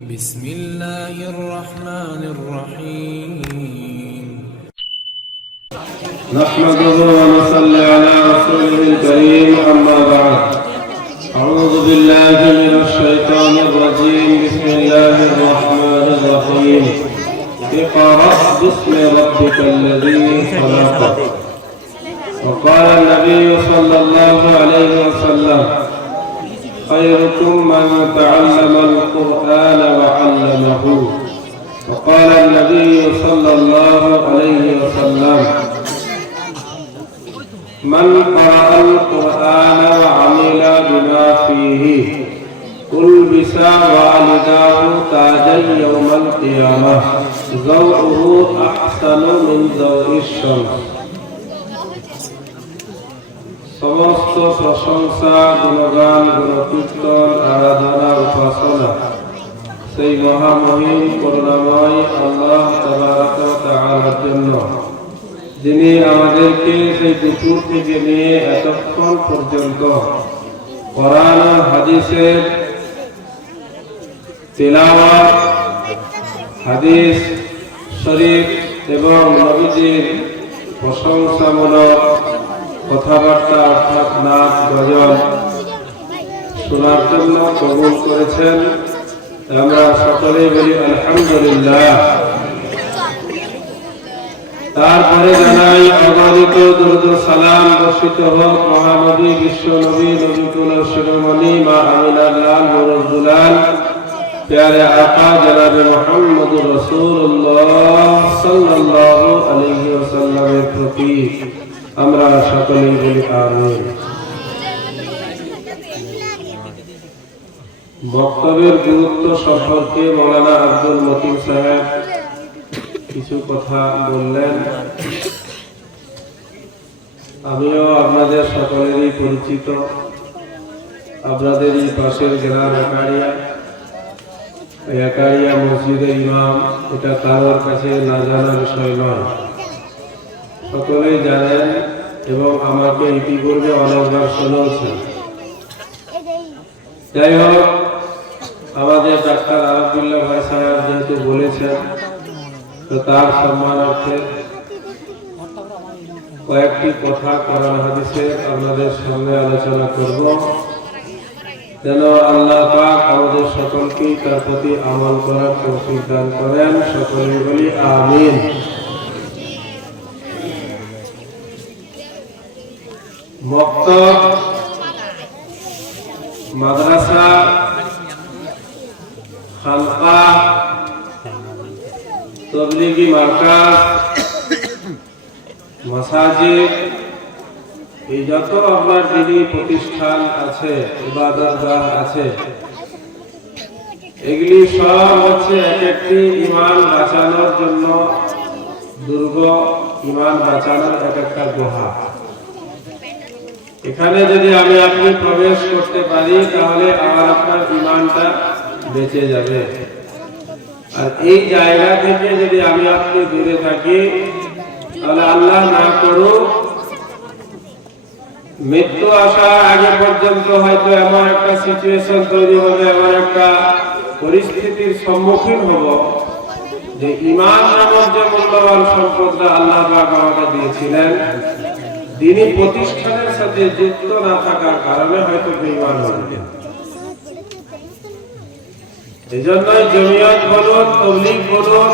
بسم الله الرحمن الرحيم نحمده ونصلي على رسوله الكريم أما بعد أعوذ بالله من الشيطان الرجيم بسم الله الرحمن الرحيم اقرأ باسم ربك الذي خلق وقال النبي صلى الله عليه وسلم خيركم من تعلم القرآن وعلمه وقال النبي صلى الله عليه وسلم من قرأ القرآن وعمل بما فيه ألبس والداه تاجا يوم القيامة ضوءه أحسن من ضوء الشمس সমস্ত প্রশংসা গুণগান গুণকীর্তন আরাধনা উপাসনা সেই মহামহিম করুণাময় আল্লাহ তাবারক ওয়া তাআলার জন্য, যিনি আমাদেরকে সেই দুপুর থেকে নিয়ে এতক্ষণ পর্যন্ত কোরআন ও হাদিসের তিলাওয়াত, হাদিস শরীফ এবং নবীজির প্রশংসামূলক কথাবার্তা অর্থাৎ নাচ গজল শোনার জন্য কবুল করেছেন। আমরা সকলেই বলি আলহামদুলিল্লাহ। তারপরে জানাই অগণিত দরুদ ও সালাম বর্ষিত হোক মহানবী বিশ্ব নবী নবীকুল শিরোমণি মা আমিনার লাল নুরুল প্যারে আকা জনাবে মুহাম্মদুর রাসূলুল্লাহ সাল্লাল্লাহু আলাইহি ওয়াসাল্লামের প্রতি আমরা সকলেই বলি আমিন। বক্তব্যের গুরুত্ব সম্পর্কে মৌলানা আব্দুল মতিন সাহেব কিছু কথা বললেন। আমিও আপনাদের সকলেরই পরিচিত, আপনাদেরই পাশের গ্রাম একারিয়া মসজিদের ইমাম। এটা কারোর কাছে না জানার বিষয় নয়, সকলেই জানেন এবং আমাকে ইতিপূর্বে অনেকবার শুনেছেন। যাই হোক, আমাদের ডাক্তার আরবুল্লাহ ভাই সাহেব যেহেতু বলেছেন, তো তার সম্মানার্থে কয়েকটি কথা কোরআন হাদিসের আপনাদের সামনে আলোচনা করব, যেন আল্লাহ পাক আমাদের সকলকেই তার প্রতি আমল করার তৌফিক দান করেন। সকলেই বলি আমিন। মক্তব, মাদ্রাসা, খানকা, তাবলীগী মারকাজ, মাসাজিদ, এই যত আপনার দিনী প্রতিষ্ঠান আছে, ইবাদতগাহ আছে, এগুলি সব হচ্ছে এক একটি ঈমান বাঁচানোর জন্য দুর্গ, ঈমান বাঁচানোর এক একটা গুহা। এখানে যদি আমি আপনি প্রবেশ করতে পারি, তাহলে আমার আপনার ঈমানটা বেঁচে যাবে। আর এই জায়গা থেকে যদি আমি আপনি দূরে থাকি, তাহলে আল্লাহ না করুক মৃত্যু আসার আগে পর্যন্ত হয়তো এমন একটা সিচুয়েশন তৈরি হবে, এমন একটা পরিস্থিতির সম্মুখীন হব যে ঈমান নামক যে মূল্যবান সম্পদটা আল্লাহ পাক আমাকে দিয়েছিলেন, দিনী প্রতিষ্ঠানের সাথে যুক্ত না থাকার কারণে হয়তো বেঈমান হবে। এই জন্যই জমিয়ত বলুন, তাবলীগ বলুন,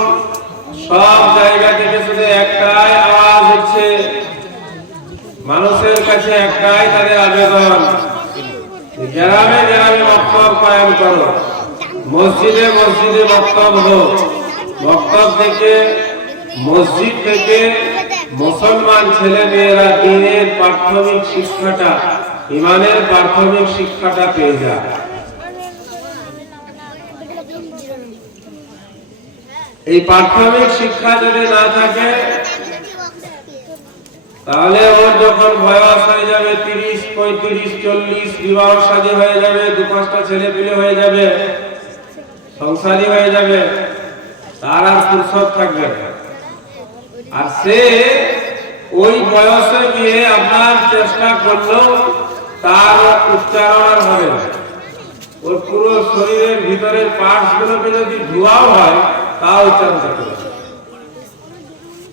সব জায়গা থেকে শুধু একটাই আওয়াজ হচ্ছে, মানুষের কাছে একটাই তাদের আবেদন, গ্রামে গ্রামে মক্তব কায়েম করো, মসজিদে মসজিদে মক্তব হোক, মক্তব থেকে মসজিদ থেকে মুসলমান ছেলে মেয়েরা দ্বীনের প্রাথমিক শিক্ষাটা, ঈমানের প্রাথমিক শিক্ষাটা পেয়ে যায়। এই প্রাথমিক শিক্ষা যদি না থাকে, তাহলে ওর যখন বয়স হয়ে যাবে 30, 35, 40, বিবাহ শাদী হয়ে যাবে, 2-5টা ছেলে পেলে হয়ে যাবে, সংসারী হয়ে যাবে, তার আর ফুরসত থাকবে না। আর সে ওই বয়সে গিয়ে আপনার চেষ্টা করলেও তার উচ্চারণ হবে না। ওর পুরো শরীরের ভিতরের পার্টস গুলোকে যদি ধোয়াও হয় তাও উচ্চারণ করতে পারে।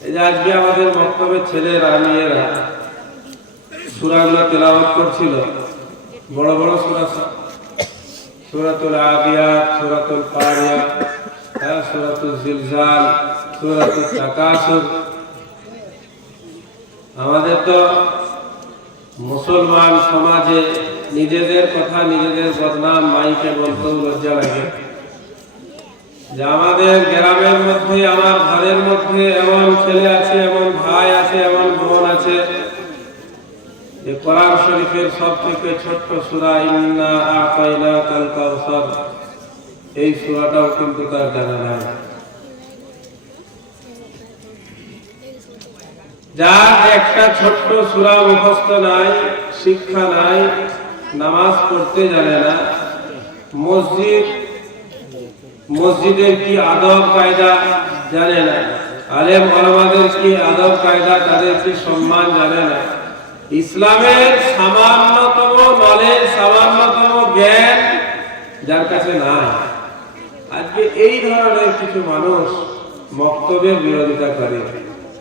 এই যে আজকে আমাদের মক্তবের ছেলেরা মেয়েরা সূরাগুলো তেলাওয়াত করছিল, বড় বড় সূরা, সূরাতুল আদিয়াত, সূরাতুল কারিয়াত, সূরাতুল জিলজাল, সূরাতুল তাকাসুর। আমাদের তো মুসলমান সমাজে নিজেদের কথা, নিজেদের বদনাম মাইকে বলতেও লজ্জা লাগে যে আমাদের গ্রামের মধ্যে, আমার ঘরের মধ্যে এমন ছেলে আছে, এমন ভাই আছে, এমন বোন আছে যে কোরআন শরীফের সবথেকে ছোট্ট সূরা ইন্না আ'তাইনাকাল কাউসার, এই সূরাটাও কিন্তু তার জানা নাই। যার একটা ছোট্ট সূরা মুখস্থ নাই, শিক্ষা নাই, নামাজ পড়তে জানে না, মসজিদের কি আদব কায়দা জানে না, আলেম ওলামাদের কি আদব কায়দা, তাদের কি সম্মান জানে না, ইসলামের সামান্যতম নলেজ, সামান্যতম জ্ঞান যার কাছে নাই। আজকে এই ধরনের কিছু মানুষ মক্তবের বিরোধিতা করে,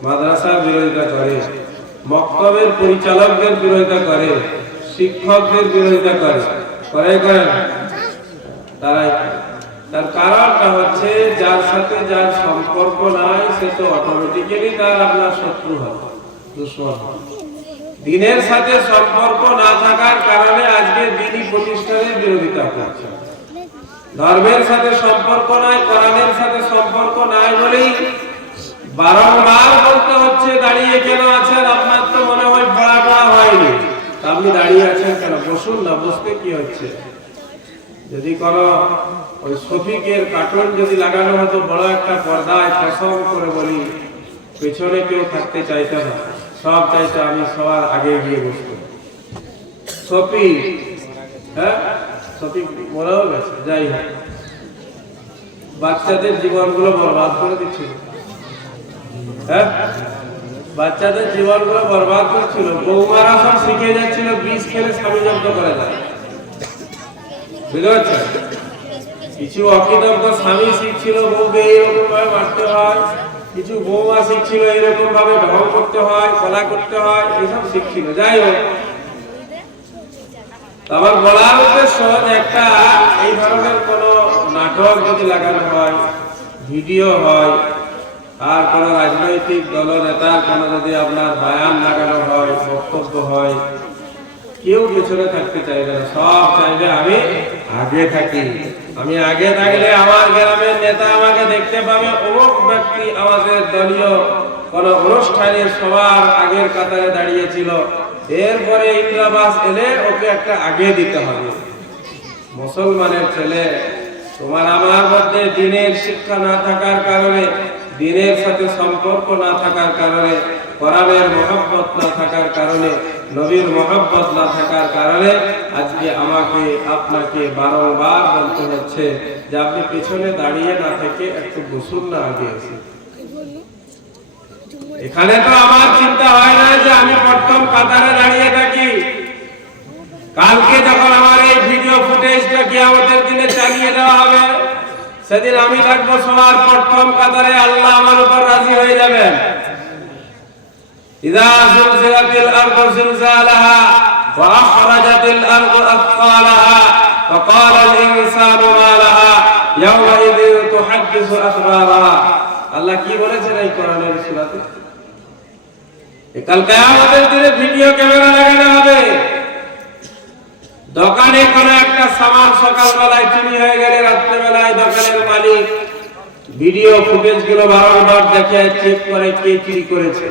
মাদ্রাসার বিরোধিতা করে, মক্তবের পরিচালকদের বিরোধিতা করে, শিক্ষকদের বিরোধিতা করে, করে না? তারাই। তার কারণটা হচ্ছে যার সাথে যার সম্পর্ক নাই সে তো অটোমেটিক্যালি তার আপনার শত্রু হবে, দুশমন হবে। দিনের সাথে সম্পর্ক না থাকার কারণে আজকে দ্বীনি প্রতিষ্ঠানের বিরোধিতা করছে। ধর্মের সাথে সম্পর্ক নাই, কোরআনের সাথে সম্পর্ক নাই বলেই বারংবার বলতে হচ্ছে দাঁড়িয়ে কেন আছেন, আপনার তো মনে হয় পড়াটা হয়নি, আপনি দাঁড়িয়ে আছেন কেন, বসুন না, বসতে কি হচ্ছে। যদি কোনো ওই শফিকের কার্টুন যদি লাগানো হতো বড় একটা পর্দায়, কসম করে বলি পেছনে কেউ থাকতে চাইতো না, সব চাইতো আমি সবার আগে গিয়ে বসবো। শফিক, হ্যাঁ শফিক মরেও গেছে, যাই হোক, বাচ্চাদের জীবনগুলো বরবাদ করে দিচ্ছিল। হ্যাঁ, বাচ্চাদের জীবনগুলো বরবাদ করছিল। বৌমারা সব শিখে যাচ্ছিল বিষ খেলে স্বামী জব্দ করে দেয়, বুঝতে পারছেন? কিছু অকৃতজ্ঞ স্বামী শিখছিল বউকে এইরকম ভাবে মারতে হয়, কিছু বৌমা শিখছিল এইরকম ভাবে ঢং করতে হয়, কলা করতে হয়, এইসব শিখছিল। যাই হোক, আমার বলার উদ্দেশ্য একটা, এই ধরনের কোন নাটক যদি লাগানো হয়, ভিডিও হয়, আর কোন রাজনৈতিক দল নেতার কোন যদি আপনার বয়ান লাগানো হয়, বক্তব্য হয়, কেউ পেছনে থাকতে চাইবে না, সব চাইবে আমি আগে থাকি। আমি আগে থাকলে আমার গ্রামের নেতা আমাকে দেখতে পাবে, অমুক ব্যক্তি আমাদের দলীয় কোন অনুষ্ঠানে সবার আগের কাতারে দাঁড়িয়েছিল, এরপরে ইন্দ্রাবাস এলে ওকে একটা আগে দিতে হবে। মুসলমানের ছেলে, তোমার আমার মধ্যে দ্বীনের শিক্ষা না থাকার কারণে, দ্বীনের সাথে সম্পর্ক না থাকার কারণে, কোরআনের মহব্বত না থাকার কারণে, নবীর মহব্বত না থাকার কারণে আজকে আমাকে আপনাকে বারংবার বলতে হচ্ছে যে আপনি পেছনে দাঁড়িয়ে না থেকে একটু বসুন না, আগে এসে। এখানে তো আমার চিন্তা হয় না যে আমি প্রথম কাতারে দাঁড়িয়ে থাকি। কালকে যখন আমার এই ভিডিও ফুটেজটা কিয়ামতের দিনে চালিয়ে দেওয়া হবে, সেদিন আমি থাকবো সবার প্রথম কাতারে, আল্লাহ আমার উপর রাজি হয়ে যাবেন। ইযা যুলজিলাতিল আরদু জিলজালাহা ওয়া আখরাজাতিল আরদু আথকালাহা ওয়া ক্বালাল ইনসানু মা লাহা ইয়াওমা ইযিন তুহাদ্দিসু আখবারাহা। আল্লাহ কি বলেছেন এই কোরআনের সূরাতে? কাল কিয়ামতের দিনে ভিডিও ক্যামেরা লাগানো হবে। দোকানে কোনো একটা সামান সকালবেলায় চুরি হয়ে গেলে রাত্রেবেলায় দোকানের মালিক ভিডিও ফুটেজ গুলো বারবার দেখে চেক করে কে চুরি করেছে।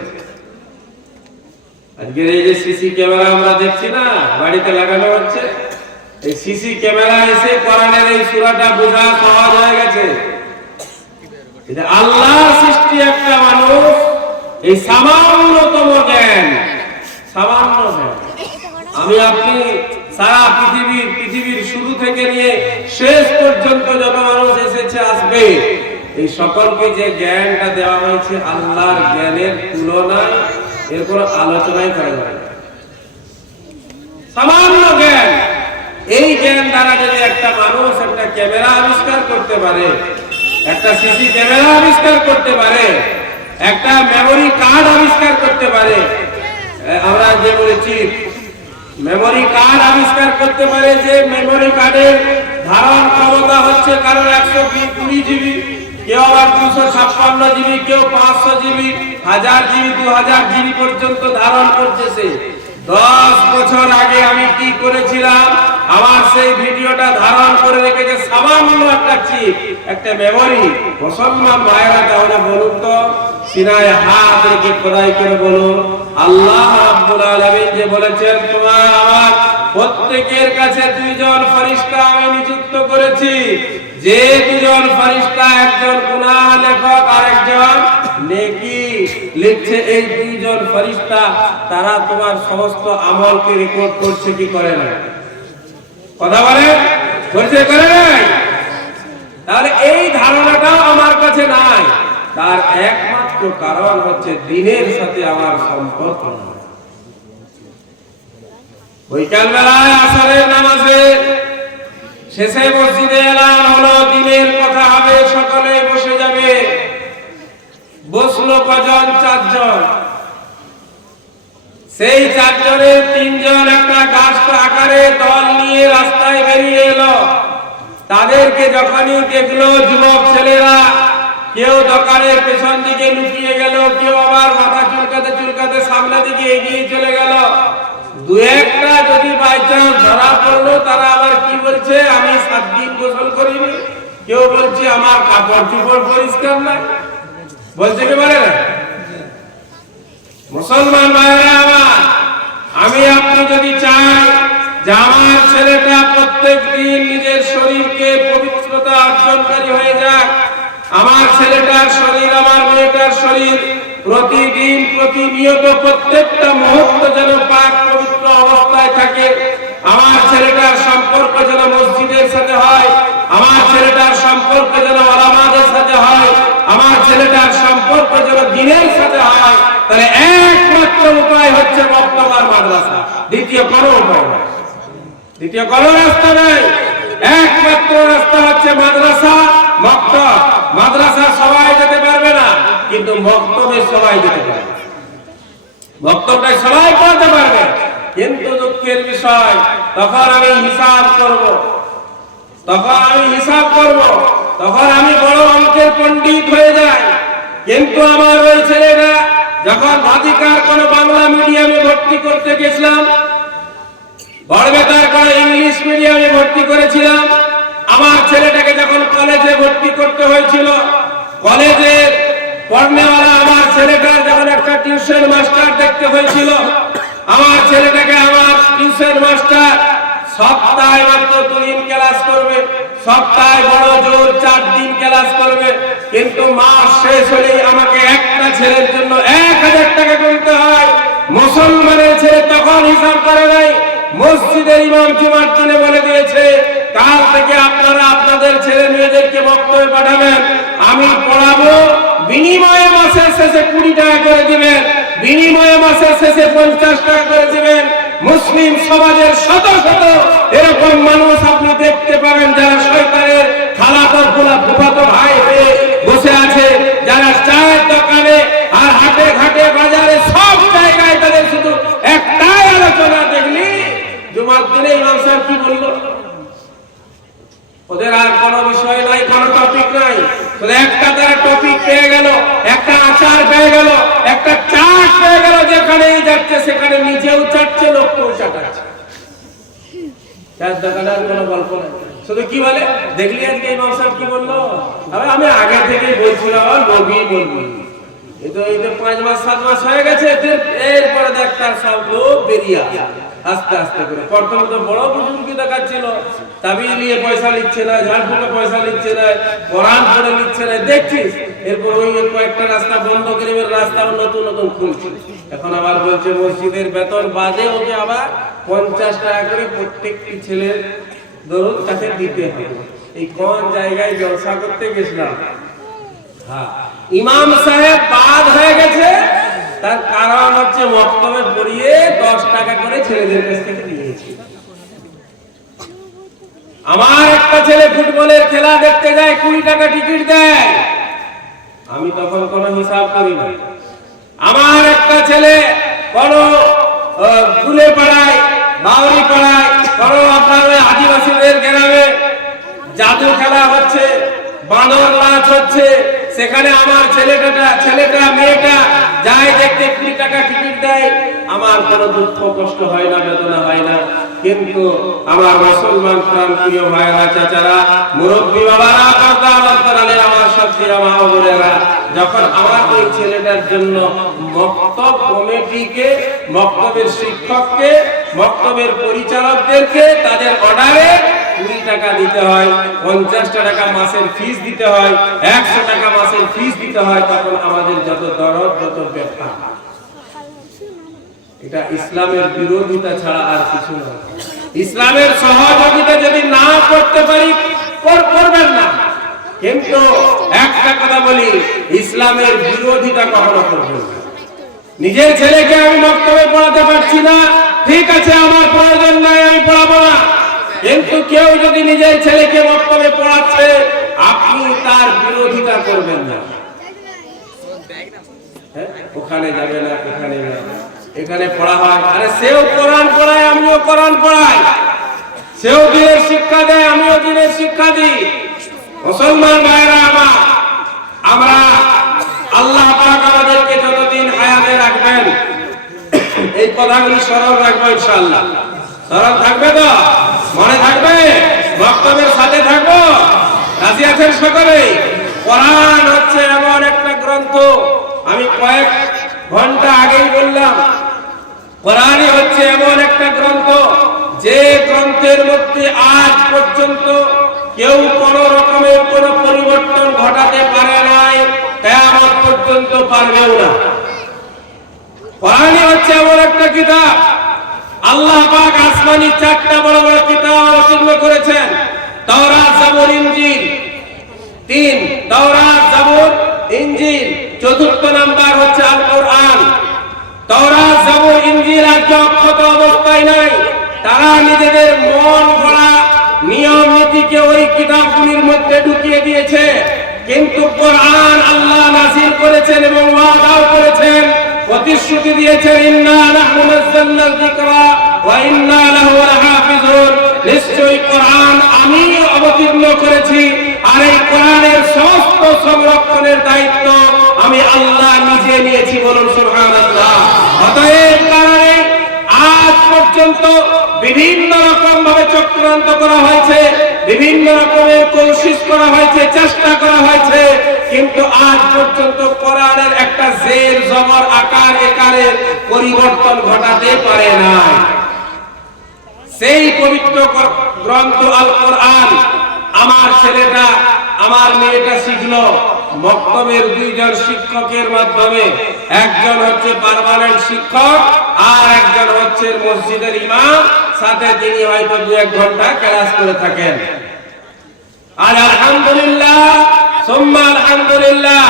আজকে এই যে সিসি ক্যামেরা আমরা দেখছি না, বাড়িতে লাগানো হচ্ছে, এই সিসি ক্যামেরা এসে কোরআনের এই সূরাটা বোঝা সহজ হয়ে গেছে। এটা আল্লাহর সৃষ্টি একটা মানুষ, এই সামান্যতম জ্ঞান, সামান্য জ্ঞান, আমি আপনি সারা পৃথিবীর শুরু থেকে নিয়ে শেষ পর্যন্ত যত মানুষ এসেছে আসবে, এই সকলকে যে জ্ঞানটা দেওয়া হয়েছে আল্লাহর জ্ঞানের তুলনায় এর কোনো আলোচনাই করা যায় না। সামান্য জ্ঞান, এই জ্ঞান দ্বারা যদি একটা মানুষ একটা ক্যামেরা আবিষ্কার করতে পারে, একটা সিসি ক্যামেরা আবিষ্কার করতে পারে, একটা মেমোরি কার্ড আবিষ্কার করতে পারে, আমরা যে বলেছি মেমোরি কার্ড আবিষ্কার করতে পারে, যে মেমোরি কার্ডের ধারণ ক্ষমতা হচ্ছে কারণ 120 জিবি, কেউ আবার 256 জিবি, কেউ 500 জিবি, 1000 জিবি, 2000 জিবি পর্যন্ত ধারণ করতেছে। 10 বছর আগে আমি কি করেছিলাম, আমার সেই ভিডিওটা ধারণ করে রেখেছে সামান্য একটা চিপ, একটা মেমোরি। মুসলমান ভাইরা তাহলে বলুন তো, সিনায় হাত রেখে খোদাই করে বলুন, আল্লাহ রাব্বুল আলামিন যে বলেছেন তোমার আমার প্রত্যেকের কাছে 2 জন ফেরেশতা আমি নিযুক্ত করেছি, যে 2 জন ফেরেশতা, একজন গুনাহ লেখক আর একজন নেকি লিখছে। এই 2 জন ফেরেশতা তারা তোমার সমস্ত আমলকে রেকর্ড করছে কি করে না? কথা বলে করছে, করে নাই? তাহলে এই ধারণাটাও আমার কাছে নাই। তার একমাত্র কারণ হচ্ছে দিনের সাথে আমার সম্পর্ক। বিকাল বেলায় আসরের নামাজে শেষে মসজিদে এলান হলো, দিনের কথা হবে, সকলে বসে যাবে। বসলো কজন? 4 জন। সেই 4 জনের 3 জন একটা গাছ আকারে দল নিয়ে রাস্তায় বেরিয়ে এলো। তাদেরকে যখনই দেখলো যুবক ছেলেরা, কেউ দোকানের পেছন দিকে লুকিয়ে গেল, কেউ আবার মাথা চুলকাতে চুলকাতে সামনের দিকে এগিয়ে চলে গেল। 2-1টা যদি বাই চান্স ধরা পড়লো, তারা আবার কি বলছে, আমি 7 দিন গোসল করিনি, কেউ বলছে আমার কাপড় চোপড় পরিষ্কার না, বলছে কি বলে না? মুসলমান ভাইরা আমার, আমি আপনি যদি চাই যে আমার ছেলেটা প্রত্যেক দিন নিজের শরীরকে পবিত্রতা অর্জনকারী হয়ে যাক, আমার ছেলেটার শরীর, আমার মেয়েটার শরীর প্রতিদিন প্রতিনিয়ত প্রত্যেকটা মুহূর্ত যেন পাক পবিত্র অবস্থায় থাকে, আমার ছেলেটার সম্পর্ক যেন মসজিদের সাথে হয়, আমার ছেলেটার সম্পর্ক যেন ওলামাদের সাথে হয়, আমার ছেলেটার সম্পর্ক যেন দ্বীনের সাথে হয়, তাহলে একমাত্র উপায় হচ্ছে মক্তব আর মাদ্রাসা। দ্বিতীয় কোনো উপায় নেই, দ্বিতীয় কোনো রাস্তা নেই। একমাত্র রাস্তা হচ্ছে মাদ্রাসা, মক্তব। মাদ্রাসা সবাই যেতে পারবে না, কিন্তু মক্তবে সবাই যেতে পারবে। মক্তবটা সবাই পড়তে পারবে, কিন্তু দুঃখের বিষয় তখন আমি হিসাব করব, তখন আমি বড় অঙ্কের পণ্ডিত হয়ে যাই। কিন্তু আমার ওই ছেলেরা যখন ভাতিকার কোন বাংলা মিডিয়ামে ভর্তি করতে গেছিলাম, বড়বেতার কোন ইংলিশ মিডিয়ামে ভর্তি করেছিলাম, আমার ছেলেটাকে যখন কলেজে ভর্তি করতে হয়েছিল, কলেজের পড়নেওয়ালা আমার ছেলেটার যখন একটা টিউশন মাস্টার দেখতে হয়েছিল, আমার ছেলেটাকে আমার টিউশন মাস্টার সপ্তাহে মাত্র 2 দিন ক্লাস করবে, সপ্তাহে বড় জোর 4 দিন ক্লাস করবে, কিন্তু মাস শেষ হলেই আমাকে একটা ছেলের জন্য 1000 টাকা গুনতে হয়। মুসলমানের ছেলে তখন হিসাব করে নাই, মসজিদের ইমাম জুমার দিনে বলে দিয়েছে কাল থেকে আপনারা আপনাদের ছেলে মেয়েদেরকে বক্তব্যে পাঠাবেন, আমি পড়াবো, বিনিময়ে মাসের শেষে 20 টাকা করে দিবেন, বিনিময়ে মাসের শেষে 50 টাকা করে দিবেন। মুসলিম সমাজের শত শত এরকম মানুষ আপনি দেখতে পাবেন, যারা শয়তানের খালাতো ফুফাতো ভাই হয়ে বসে আছে, যারা চায়ের দোকানে আর হাটে ঘাটে বাজারে সব জায়গায় তাদের শুধু একটাই আলোচনা, দেখলি জুমার দিনে ইমাম সাহেব কি বললো, ওদের আর কোনো বিষয় নাই, কোনো টপিক নাই, একটা তারা টপিক পেয়ে গেল, একটা আচার পেয়ে গেল, একটা চাট পেয়ে গেল, যেখানেই যাচ্ছে সেখানে নিজেও চাটছে, লোককেও চাটাচ্ছে। চার দোকানের কোনো গল্প নাই, শুধু কি বলে, দেখলি আজকে ইমাম সাহেব কি বললো, আমি আগে থেকেই বলছিলাম নবী বলবি, এই তো 5 মাস 7 মাস হয়ে গেছে, এরপরে দেখ তার সব লোক বেরিয়ে আস্তে আস্তে করে। প্রথম তো বড় বুজুর্গি দেখাচ্ছিল, তাবিজ নিয়ে পয়সা নিচ্ছে না, ঝাড় ফুঁকে পয়সা নিচ্ছে না, কোরআন পড়ে নিচ্ছে না, দেখছিস। এরপর ওই কয়েকটা রাস্তা বন্ধ করে রাস্তা নতুন নতুন খুলছে। এখন আবার বলছে মসজিদের বেতন বাদে ওকে আবার 50 টাকা করে প্রত্যেকটি ছেলের দরুদ কাছে দিতে হবে। এই কোন জায়গায় জলসা করতে গেছিলাম, হ্যাঁ ইমাম সাহেব বাদ হয়ে গেছে, তার কারণ হচ্ছে মক্তবে পড়িয়ে 10 টাকা করে ছেলেদের কাছ থেকে নিয়েছি। আমার একটা ছেলে ফুটবলের খেলা দেখতে যায়, 20 টাকা টিকিট দেয়, আমি তখন কোনো হিসাব করি না। আমার একটা ছেলে কোনো ফুলে পাড়ায়, বাউরি পাড়ায়, কোনো আপনার আদিবাসীদের গ্রামে জাদু খেলা হচ্ছে, বানর নাচ হচ্ছে, সেখানে আমার ছেলেটা মেয়েটা যায় দেখতে, 20 টাকা টিকিট দেয়, আমার কোনো দুঃখ কষ্ট হয় না, বেদনা হয় না। কিন্তু আমার মুসলমান প্রাণপ্রিয় ভাইরা, চাচারা, মুরব্বী বাবারা, পর্দার আমার সত্যিরা মা ও বোনেরা, যখন আমার ওই ছেলেটার জন্য মক্তব কমিটিকে, মক্তবের শিক্ষককে, মক্তবের পরিচালকদেরকে তাদের অর্ডারে 20 টাকা দিতে হয়, 50 টাকা মাসের ফিস দিতে হয়, 100 টাকা মাসের ফিস দিতে হয়, তখন আমাদের যত দরদ, যত ব্যথা। এটা ইসলামের বিরোধিতা ছাড়া আর কিছু না। ইসলামের সহযোগিতা যদি না করতে পারি, করবেন না। কিন্তু একটা কথা বলি, ইসলামের বিরোধিতা কখনো করবেন না। নিজের ছেলেকে আমি মক্তবে পড়াতে পারছি না, ঠিক আছে, আমার প্রয়োজন নাই, আমি পড়াবো না। কিন্তু কেউ যদি নিজের ছেলেকে মক্তবে পড়াচ্ছে, আপনি তার বিরোধিতা করবেন না। ওখানে যাবে না, এখানে না, এখানে পড়া হয়, আরে সেও কোরআন পড়ায়, আমিও কোরআন পড়াই, সেও দিনের শিক্ষা দেয়, আমিও দিনের শিক্ষা দিই। মুসলমান ভাইরা আমার, আমরা আল্লাহ পাক আমাদেরকে যতদিন হায়াতে রাখবেন, এই কথাগুলি স্মরণ রাখবো ইনশাআল্লাহ। স্মরণ থাকবে তো? মনে থাকবে? বক্তব্যের সাথে থাকবো? রাজি আছেন সকলে? কোরআন হচ্ছে এমন একটা গ্রন্থ, আমি কয়েক ঘন্টা আগেই বললাম, কোরআনই হচ্ছে এমন একটা গ্রন্থ, যে গ্রন্থের মধ্যে আজ পর্যন্ত কেউ কোনো রকমের কোনো পরিবর্তন ঘটাতে পারে নাই, কিয়ামত পর্যন্ত পারবেও না। কোরআনই হচ্ছে এমন একটা কিতাব, আল্লাহ পাক আসমানি 4টা বড় বড় কিতাব অবতীর্ণ করেছেন, তাওরাত, জাবুর, ইনজিল। 3 তাওরাত, জাবুর, ইনজিল। 4র্থ নাম্বার হচ্ছে আল কোরআন। তাওরাত, জাবুর, ইনজিল আজকে অক্ষত অবস্থায় নাই, তারা নিজেদের মন গড়া নিয়ম নীতিকে ওই কিতাবগুলির মধ্যে ঢুকিয়ে দিয়েছে। কিন্তু কোরআন আল্লাহ নাযিল করেছেন এবং ওয়াদাও করেছেন, প্রতিশ্রুতি দিয়েছেন, ইন্না নাহনু নাযালনা যিকরা ওয়া ইন্না লাহু লাহাফিজুন। নিশ্চয়ই কোরআন আমি অবতীর্ণ করেছি, আর এই কোরআনের সমস্ত সংরক্ষণের দায়িত্ব আমি আল্লাহ নিজে নিয়েছি। বলুন সুবহানাল্লাহ। অতএব কারণে আজ পর্যন্ত বিভিন্ন রকম ভাবে চক্রান্ত করা হয়েছে, বিভিন্ন রকমের কোশিশ করা হয়েছে, চেষ্টা করা হয়েছে, কিন্তু আজ পর্যন্ত কোরআনের একটা জের জবর আকার একারের পরিবর্তন ঘটাতে পারে নাই। সেই পবিত্র গ্রন্থ আল কোরআন আমার ছেলেটা, আমার মেয়েটা শিখলো মক্তবের 2 জন শিক্ষকের মাধ্যমে। একজন হচ্ছে পার্মানেন্ট শিক্ষক, আর একজন হচ্ছে মসজিদের ইমাম, সাথে তিনি হয়তো 2-1 ঘন্টা ক্লাস করে থাকেন। আর আলহামদুলিল্লাহ, সুম্মা আলহামদুলিল্লাহ,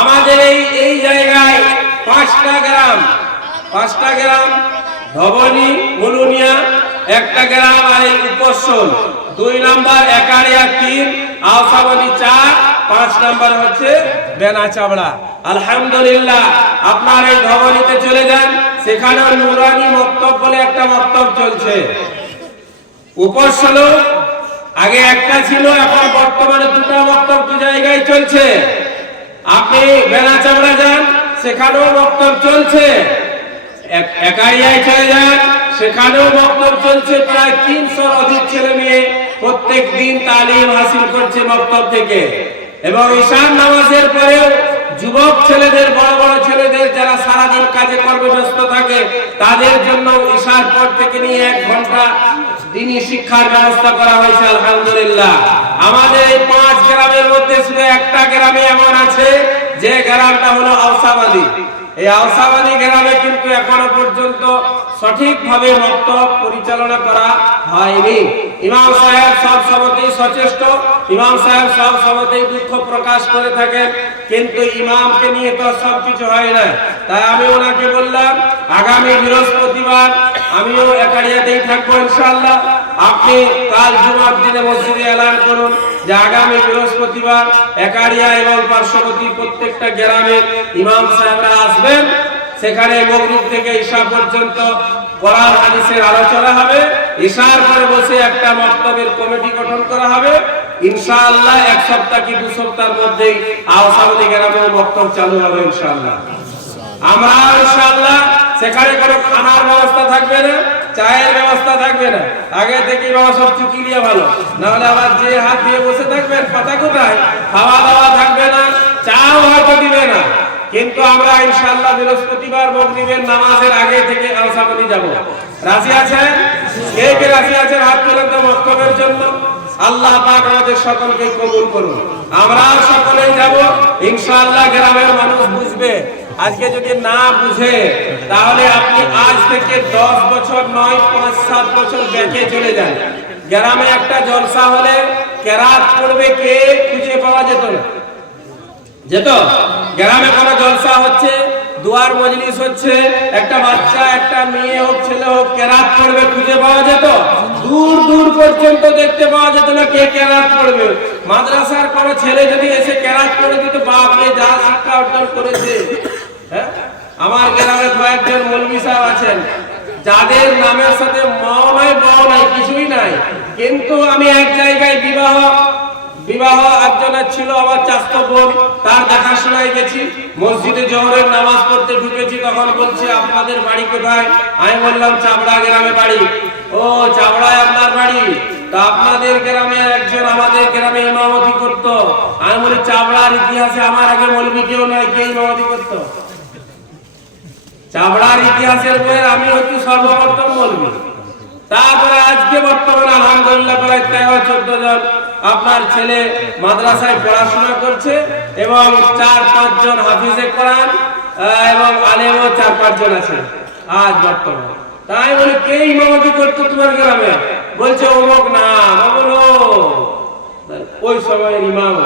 আমাদের এই জায়গায় 5টা গ্রাম, ধবনী, মুলুনিয়া একটা গ্রাম, আর এই উপসল 2 নাম্বার, একারিয়া 3, আওসাবাদী 4, 5 নাম্বার হচ্ছে বেনাচাবড়া। আলহামদুলিল্লাহ, আপনার এই ধবনীতে চলে যান, সেখানে নুরানি মক্তব বলে একটা মক্তব চলছে। উপসল আগে একটা ছিল, এখন বর্তমানে 2টা মক্তব 2 জায়গায় চলছে। আপনি বেনাচাবড়া যান, সেখানেও মক্তব চলছে। একারিয়ায় চলে যান, সেখানেও মক্তব চলছে। প্রায় 300-র অধিক ছেলে মেয়ে প্রত্যেক দিন তালিম হাসিল করছে মক্তব থেকে। এবং ঈশার নামাজের পরেও যুবক ছেলেদের, বড় বড় ছেলেদের, যারা সারাদিন কাজে কর্মে ব্যস্ত থাকে, তাদের জন্য ঈশার পর থেকে নিয়ে 1 ঘন্টা দিনী শিক্ষার ব্যবস্থা করা হয়েছে। আলহামদুলিল্লাহ, আমাদের এই 5 গ্রামের মধ্যে শুধু একটা গ্রামে এমন আছে, যে গ্রামটা হলো আওসাবাদী। এই আওসাবাদী গ্রামে কিন্তু এখনো পর্যন্ত সঠিকভাবে মক্তব পরিচালনা করা হয়নি। ইমাম সাহেব সব সময়তেই সচেষ্ট, ইমাম সাহেব সব সময়তেই দুঃখ প্রকাশ করে থাকেন, কিন্তু ইমামকে নিয়ে তো সবকিছু হয় না। তাই আমি ওনাকে বললাম আগামী বৃহস্পতিবার আমিও একারিয়াতেই থাকবো ইনশাআল্লাহ। আপনি কাল জুমার দিনে মসজিদে এলান করুন যে আগামী বৃহস্পতিবার একারিয়া এবং পার্শ্ববর্তী প্রত্যেকটা গ্রামের ইমাম সাহেবরা আসবেন। সেখানে মাগরিব থেকে ঈশা পর্যন্ত কোরআন হাদিসের আলোচনা হবে। ঈশার পরে বসে একটা মক্তবের কমিটি গঠন করা হবে। ইনশাআল্লাহ এক সপ্তাহ কি 2 সপ্তাহের মধ্যেই আওসামতি গ্রামে মক্তব চালু হবে ইনশাআল্লাহ। আমরা ইনশাআল্লাহ সেখানে কোনো খানার ব্যবস্থা থাকবে না, চায়ের ব্যবস্থা থাকবে না। আগে থেকে বাবা সব চুকি দিয়ে ভালো, না হলে আবার যে হাত দিয়ে বসে থাকবেন পাতা কোথায়, খাওয়া দাওয়া থাকবে না, চাও হয়তো দিবে না। কিন্তু আমরা ইনশাআল্লাহ বৃহস্পতিবার মাগরিবের নামাজের আগে থেকে আওসামতি যাব। রাজি আছেন? কে কে রাজি আছেন হাত তুলেন তো মক্তবের জন্য। আল্লাহ পাক আমাদের সকলকে কবুল করুন। আমরা সকলেই যাব ইনশাআল্লাহ। গ্রামের মানুষ বুঝবে। আজকে যদি না বুঝে তাহলে আপনি আজ থেকে 10 বছর নয় 5-7 বছর ব্যাকে চলে যান। গ্রামে একটা জলসা হলে কেরাত পড়বে কে খুঁজে পাওয়া যেত না, যেত। গ্রামে কোনো জলসা হচ্ছে, দুয়ার মজলিস হচ্ছে, একটা বাচ্চা একটা মেয়ে হোক ছেলে হোক কেরাত পড়বে খুঁজে পাওয়া যেত? দূর দূর পর্যন্ত দেখতে পাওয়া যেত না কে কেরাত পড়বে। মাদ্রাসার কোনো ছেলে যদি এসে কেরাত পড়ে দিত, বাপ রে যা শিক্ষা অর্জন করেছে। হ্যাঁ, আমার গ্রামে কয়েকজন মৌলভী সাহেব আছেন যাদের নামের সাথে মাও নাই বাও নাই কিছুই নাই, কিন্তু আমি এক জায়গায় বিবাহ একজনের ছিল আমার চাচাতো বোন, তার দেখাশোনায় গেছি। মসজিদে জোহরের নামাজ পড়তে ঢুকেছি, তখন বলছে আপনাদের বাড়ি কোথায়? আমি বললাম চাবড়া গ্রামে বাড়ি। ও চাবড়ায় আপনার বাড়ি? তা আপনাদের গ্রামে একজন আমাদের গ্রামে ইমামতি করতো। আমি বলি চাবড়ার ইতিহাসে আমার আগে মৌলভী কেউ নয়, কে ইমামতি করতো? চাবড়ার ইতিহাসের বইয়ের আমি হচ্ছি সর্বপ্রথম মৌলভী। তারপরে আজকে বর্তমানে আলহামদুলিল্লাহ প্রায় 13-14 জন আপনার ছেলে মাদ্রাসায় পড়াশোনা করছে এবং 4-5 জন হাফিজে কোরআন এবং আলেমও 4-5 জন আছে আজ বর্তমানে। তাই বলে কে ইমামতি করতো তোমার গ্রামে? বলছে অমুক নাম। বলো ওই সময়ের ইমাম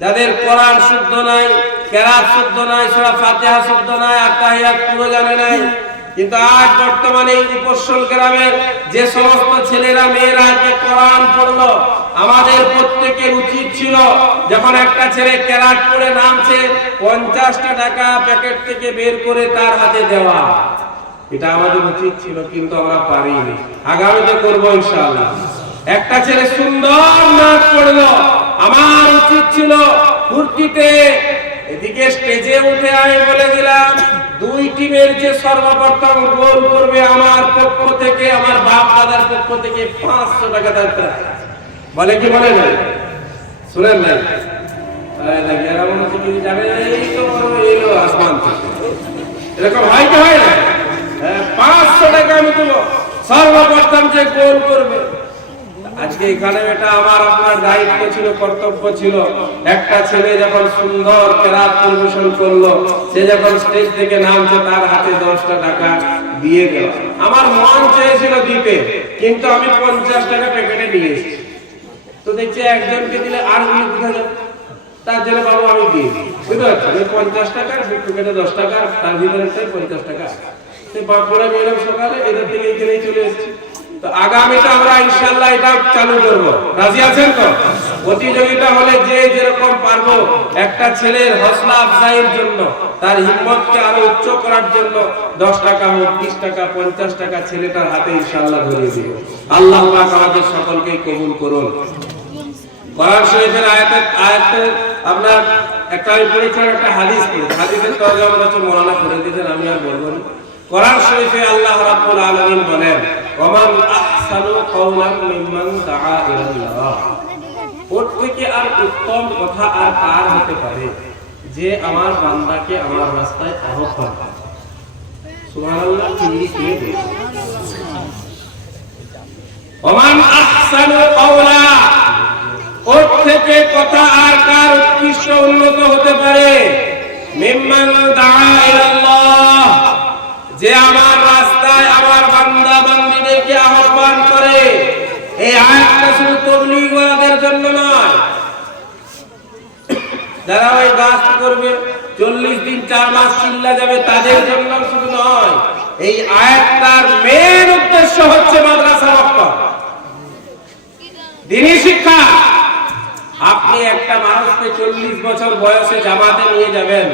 যাদের কোরআন শুদ্ধ নাই, কেরাত শুদ্ধ নাই, সূরা ফাতিহা শুদ্ধ নাই, আত্তাহিয়াত পুরো জানে নাই। কিন্তু আজ বর্তমানে এই উপসল গ্রামের যে সমস্ত ছেলেরা মেয়েরা আজকে কোরআন পড়লো, আমাদের প্রত্যেকের উচিত ছিল যখন একটা ছেলে কেরাত পড়ে নামছে 50টা টাকা প্যাকেট থেকে বের করে তার হাতে দেওয়া। এটা আমাদের উচিত ছিল, কিন্তু আমরা পারিনি। আগামীতে করবো ইনশাআল্লাহ। একটা ছেলে সুন্দর নাচ পড়লো, আমার উচিত ছিল ফুর্তিতে এদিকে স্টেজে উঠে আমি বলে দিলাম 2 টিমের যে সর্বপ্রথম গোল করবে আমার পক্ষ থেকে, আমার বাপ দাদার পক্ষ থেকে 500 টাকা দরকার। বলে কি বলে না? শুনেন না? আসমান এরকম হয় কি হয় না? 500 টাকা আমি দেবো সর্বপ্রথম যে গোল করবে। আজকে এখানে এটা আমার আপনার দায়িত্ব ছিল, কর্তব্য ছিল। একটা ছেলে যখন সুন্দর কেরাত পরিবেশন করলো, সে যখন স্টেজ থেকে নামছে তার হাতে 10টা টাকা দিয়ে দেওয়া। আমার মন চেয়েছিল দিতে, কিন্তু আমি 50 টাকা প্যাকেটে নিয়ে এসেছি। তো দেখছি একজনকে দিলে আর গুলি কোথায় যাবে, তার জন্য বাবু আমি দিয়ে দিই। বুঝতে পারছি 50 টাকা প্যাকেটে 10 টাকা, তার ভিতরে 50 টাকা। সে বাঁকুড়া গেলাম সকালে, এদের থেকে এখানেই চলে এসেছি। তো আগামীতে আমরা ইনশাআল্লাহ এটা চালু করব। রাজি আছেন তো? প্রতিযোগিতা হলে যে যেরকম পারবো, একটা ছেলের হৌসলা আফজাইয়ের জন্য, তার হিম্মতকে আরো উচ্চ করার জন্য 10 টাকা হোক, 20 টাকা, 50 টাকা ছেলেটার হাতে ইনশাআল্লাহ ধরিয়ে দিব। আল্লাহ পাক আমাদের সকলকে কবুল করুন। কোরআন শরীফের আয়াতে আপনার একটা আমি পড়েছিলাম, একটা হাদিস পড়েছি। হাদিসের তরজমা হচ্ছে মাওলানা করে দিয়েছেন, আমি আর বলবো না। কোরআন শরীফে আল্লাহ রাব্বুল আলামিন বলেন, ওমান আহসানু কাওলান মিম্মান দাআ ইলাল্লাহ। ওর থেকে আর উত্তম কথা আর কার হতে পারে যে আমার বান্দাকে আমার রাস্তায় আহ্বান করে। সুবহানাল্লাহ। ওমান আহসানু কাওলা, ওর থেকে কথা আর কার উৎকৃষ্ট উন্নত হতে পারে? মিম্মান দাআ ইলাল্লাহ, যে আমার জন্য নয়, যারা ওই গাছ করবে 40 দিন 4 মাস চিল্লা যাবে তাদের জন্য শুধু নয়। এই আয়াতটার মেন উদ্দেশ্য হচ্ছে মাদ্রাসা মক্তব, দ্বীনি শিক্ষা। আপনি একটা মানুষকে 40 বছর বয়সে জামাতে নিয়ে যাবেন,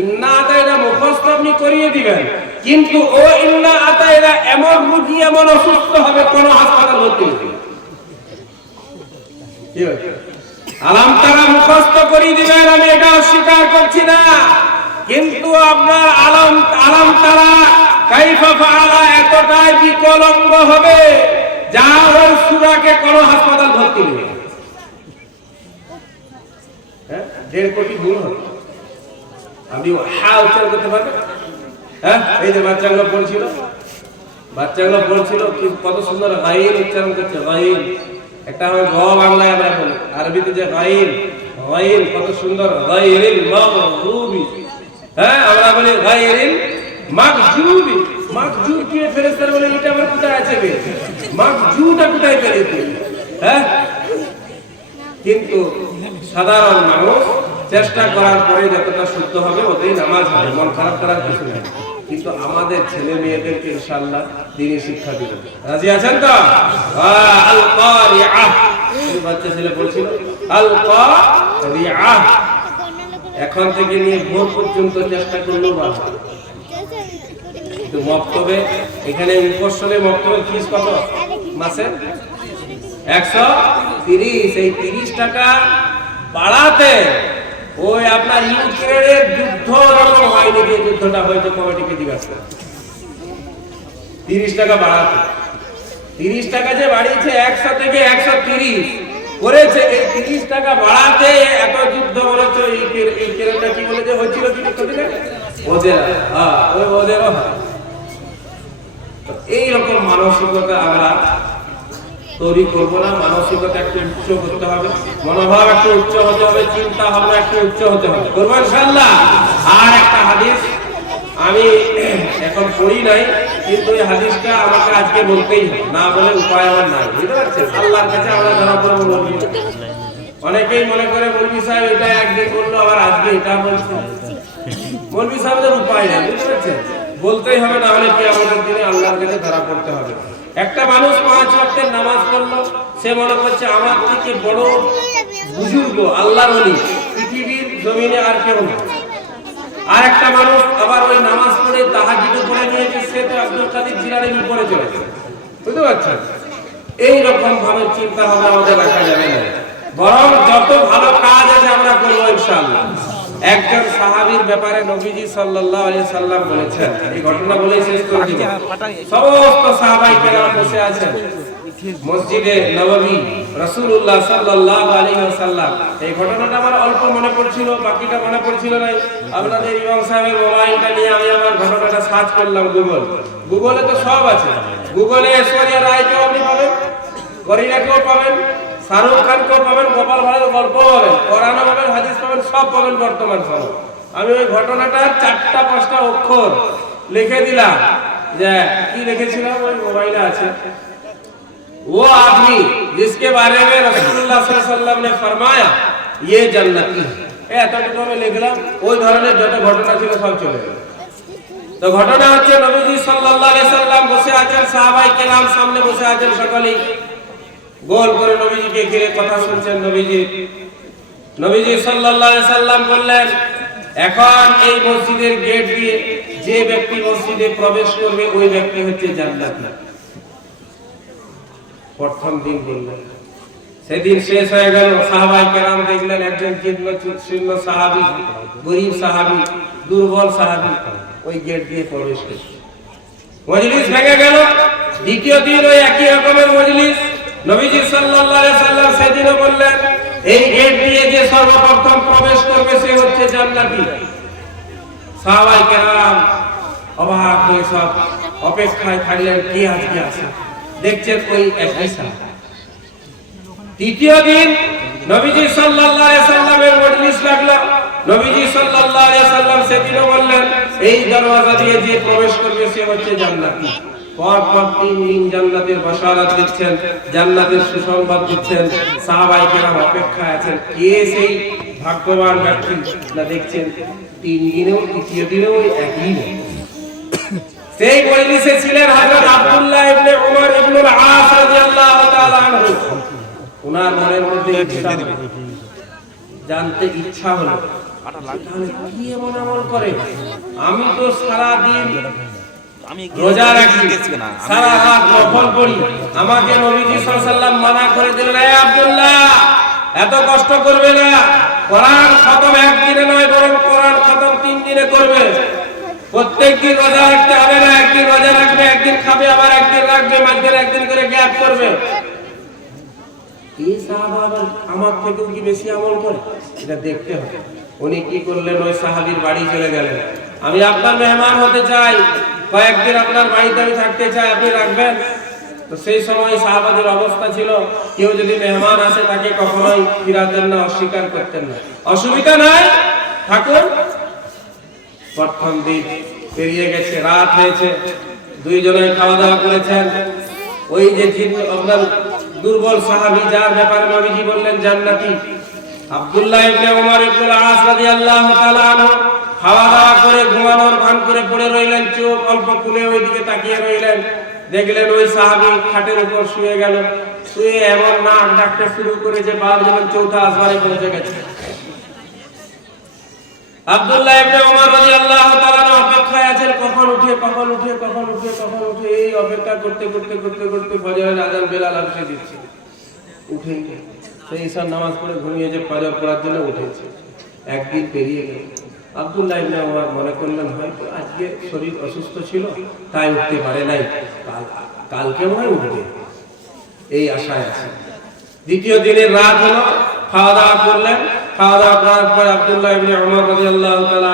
ইন্না আতাইনা মুখস্থ আপনি করিয়ে দিবেন, কিন্তু ও ইন্না আতাইনা এমন রোগী এমন অসুস্থ হবে কোন হাসপাতাল ভর্তি হবে। আলাম তারা মুখস্থ করিয়ে দিবেন, আমি এটা অস্বীকার করছি না, কিন্তু আপনার আলাম তারা কাইফা ফাআলা এতটাই বিকলঙ্গ হবে যা ওই সূরাকে কোন হাসপাতাল ভর্তি নেবে। 1.5 কোটি গুণ হবে। আপনি উচ্চারণ করতে পারবেন? হ্যাঁ, এই যে বাচ্চাগুলো পড়ছিল কি কত সুন্দর গাইন উচ্চারণ করছে। গাইন একটা হয় গ বাংলায় আমরা বলি, আরবিতে যে গাইন কত সুন্দর। গাইরিল মাগযুবি, হ্যাঁ আমরা বলি গাইরিল মাগযুবি। মাগযুব কি ফেরেশতারা বলে এটা আবার কোথায় আছে বে? মাগযুবটা কোথায় পেয়েছে? হ্যাঁ, কিন্তু সাধারণ মানুষ চেষ্টা করার পরে যতটা শুদ্ধ হবে ওতেই নামাজ হবে, মন খারাপ করার কিছু নেই। কিন্তু আমাদের ছেলে মেয়েদেরকে ইনশাআল্লাহ দ্বীনি শিক্ষা দিবেন। রাজি আছেন তো? আল কারিআহ, এই বাচ্চা ছেলে বলছিল আল কারিআহ, এখন থেকে নিয়ে ভোর পর্যন্ত চেষ্টা করলেও ভালো। তো মক্তবে এখানে মুফাসসালে মক্তবের ফিস কত মাসে? 130। এই 30 টাকা বাড়াতে ওই আপনার ইউক্রেনের যুদ্ধ যখন হয়নি, যে যুদ্ধটা হয়তো কমিটিকে জিজ্ঞাসা করে 30 টাকা বাড়াতে। 30 টাকা যে বাড়িয়েছে 100 থেকে 130 করেছে, এই 30 টাকা বাড়াতে এত যুদ্ধ বলেছে। এই কেরেটা কি বলে যে হচ্ছিল কি দিনে ওদের, হ্যাঁ ওই ওদেরও হয়। এইরকম মানসিকতা আমরা তৈরি করবো না। মানসিকতা একটু উচ্চ করতে হবে, মনোভাব একটু উচ্চ হতে হবে, চিন্তা ভাবনা একটু উচ্চ হতে হবে, করবো ইনশাআল্লাহ। আর একটা হাদিস আমি এখন পড়ি নাই, কিন্তু এই হাদিসটা আমাকে আজকে বলতেই হবে, না বলে উপায় আমার নাই। বুঝতে পারছেন? আল্লাহর কাছে আমরা ধরা পড়বো বলবি। অনেকেই মনে করে মৌলভী সাহেব এটা একদিন বললো আবার আজকে এটা বলছে। মৌলভী সাহেবদের উপায় নাই, বুঝতে পারছেন? বলতেই হবে, না হলে কি আমাদের দিনে আল্লাহর কাছে ধরা পড়তে হবে। একটা মানুষ 5 ওয়াক্তের নামাজ পড়লো, সে মনে করছে আমার থেকে বড় বুজুর্গ আল্লাহর ওলি পৃথিবীর জমিনে আর কেউ নেই। আর একটা মানুষ আবার ওই নামাজ পড়ে তাহাজ্জুদ পড়ে নিয়েছে, সে তো আব্দুল কাদের জিলানীর উপরে চলে গেছে। বুঝতে পারছেন? এই রকম ভাবে চিন্তা ভাবনা আমাদের রাখা যাবে না, বরং যত ভালো কাজ আছে আমরা করবো ইনশাআল্লাহ। একজন সাহাবীর ব্যাপারে নবীজি সাল্লাল্লাহু আলাইহি সাল্লাম বলেছেন, এই ঘটনা বলেই শেষ করে দিব। সমস্ত সাহাবায়ে কেরাম বসে আছেন মসজিদে নববী, রাসূলুল্লাহ সাল্লাল্লাহু আলাইহি ওয়াসাল্লাম। এই ঘটনাটা আমার অল্প মনে পড়ছিল, বাকিটা মনে পড়ছিল না। আপনাদের ইমাম সাহেবের মোবাইলটা নিয়ে আমি আমার ঘটনাটা সার্চ করলাম গুগলে তো সব আছে। গুগলে ঐশ্বরিয়া রায়কেও আপনি পাবেন, করিনাকেও পাবেন, শাহরুখ খানকেও পাবেন, গোপাল ভাঁড়ের গল্প পাবেন, কোরআন পাবেন, হাদিস পাবেন, সব পাবেন বর্তমান সময়। আমি ওই ঘটনাটার 4-5টা অক্ষর লিখে দিলাম, যে কি লিখেছিলাম ওই মোবাইলে আছে। वो आदमी जिसके बारे में रसूलुल्लाह सल्लल्लाहु अलैहि वसल्लम ने फरमाया ये जन्नती है, এতটুকু আমি লিখলাম। ওই ধরনের যত ঘটনা ছিল সব চলে গেল। তো ঘটনা হচ্ছে নবীজি সাল্লাল্লাহু আলাইহি সাল্লাম বসে আছেন, সাহাবায়ে কেরাম সামনে বসে আছেন, সকলেই গোল করে নবীজিকে ঘিরে কথা শুনছেন। নবীজি সাল্লাল্লাহু আলাইহি সাল্লাম বললেন, এখন এই মসজিদের গেট দিয়ে যে ব্যক্তি মসজিদে প্রবেশ করবে ওই ব্যক্তি হচ্ছে জান্নাতি। প্রথম দিন বললেন, সেদিন শেষ হয়ে গেল। সাহাবায়ে কেরাম দেখলেন একজন জীর্ণ সাহাবী, গরীব সাহাবী, দুর্বল সাহাবী ওই গেট দিয়ে প্রবেশ করছে। মজলিস ভেঙে গেল। দ্বিতীয় দিন ওই একই রকমের মজলিস। নবীজি সাল্লাল্লাহু আলাইহি সাল্লাম সেদিনও বললেন, এই গেট দিয়ে যে সর্বপ্রথম প্রবেশ করবে সে হচ্ছে জান্নাতি। সাহাবায়ে কেরাম অবাক হয়ে সব অপেক্ষায় থাকলেন, কে আজকে আসে। দেখছেন ওই একই সাহাবী। তৃতীয় দিন নবীজি সাল্লাল্লাহু আলাইহি সাল্লামের মজলিস লাগলো। নবীজি সাল্লাল্লাহু আলাইহি সাল্লাম সেদিনও বললেন, এই দরওয়াজা দিয়ে যে প্রবেশ করবে সে হচ্ছে জান্নাতি। পর পর 3 দিন জান্নাতের বাশারাত দিচ্ছেন, জান্নাতের সুসংবাদ দিচ্ছেন। সাহাবায়ে কেরাম অপেক্ষায় আছেন, কে সেই ভাগ্যবান ব্যক্তি? না দেখছেন 3 দিনেও, তৃতীয় দিনেও একই নেই। সেই মজলিসে ছিলেন হযরত আব্দুল্লাহ ইবনে উমর ইবনে আল-আস রাদিয়াল্লাহু তাআলা আনহু। ওনার মনের মধ্যে জানতে ইচ্ছা হলো, কি এমন আমল করে? আমি তো সারা দিন রোজা রাখি, সারা রাত নফল পড়ি, আমাকে নবীজি সাল্লাল্লাহু আলাইহি ওয়াসাল্লাম মানা করে দিলেন, এ আব্দুল্লাহ এত কষ্ট করবে না, কোরআন খতম একদিনে নয়, বরং কোরআন খতম 3 দিনে করবে। প্রত্যেকদিন রোজা রাখতে হবে না, একদিন রোজা রাখবে, একদিন খাবে, আবার একদিন রাখবে, মাঝখানে একদিন করে গ্যাপ করবে। এই সাহাবা আমার থেকেও কি বেশি আমল করে? এটা দেখতে হবে। উনি কি করলেন, ওই সাহাবীর বাড়ি চলে গেলেন। আমি আপনার মেহমান হতে চাই, কয়েকদিন আপনার বাড়িতে আমি থাকতে চাই, আপনি রাখবেন? তো সেই সময় সাহাবাদের অবস্থা ছিল, কেউ যদি মেহমান আসে তাকে কখনোই ফিরাতেন না, অস্বীকার করতেন না। অসুবিধা নাই, থাকুন। প্রথম দিন পেরিয়ে গেছে, রাত হয়েছে, দুইজনে খাওয়া দাওয়া করেছেন। ওই যে আপনার দুর্বল সাহাবী, যার ব্যাপারে নবীজি বললেন জান্নাতি, আব্দুল্লাহ ইবনে উমর ইবনে আল-আস রাদিয়াল্লাহু তাআলা আনহু খাওয়া দাওয়া করে ঘুমানোর ভান করে পড়ে রইলেন, চোখ অল্প খুলে ওইদিকে তাকিয়ে রইলেন। দেখলেন ওই সাহাবী খাটের উপর শুয়ে গেল, শুয়ে এমন নাক ডাকতে শুরু করে যে বাপ যেমন চৌথা আসমানে পৌঁছে গেছে। আব্দুল্লাহ ইবনে উমর রাদিয়াল্লাহু তাআলা অপেক্ষায় আছেন, কখন উঠে, কখন উঠে, কখন উঠে, কখন উঠে। এই অপেক্ষা করতে করতে করতে করতে ফজরের আযান বেলাল আসে দিচ্ছে, উঠে সেই ঈশার নামাজ পড়ে ঘুমিয়ে যে ফজর পড়ার জন্য উঠেছে। একদিন পেরিয়ে গেল। আব্দুল্লাহ ইবনে উমর মনে করলেন হয়তো আজকে শরীর অসুস্থ ছিল তাই উঠতে পারে নাই, কালকে মনে উঠবে, এই আশায় আছে। দ্বিতীয় দিনের রাত হলো, খাওয়া দাওয়া করলেন। খাওয়া দাওয়া করার পর আব্দুল্লাহ ইবনে উমর রাদিয়াল্লাহু তাআলা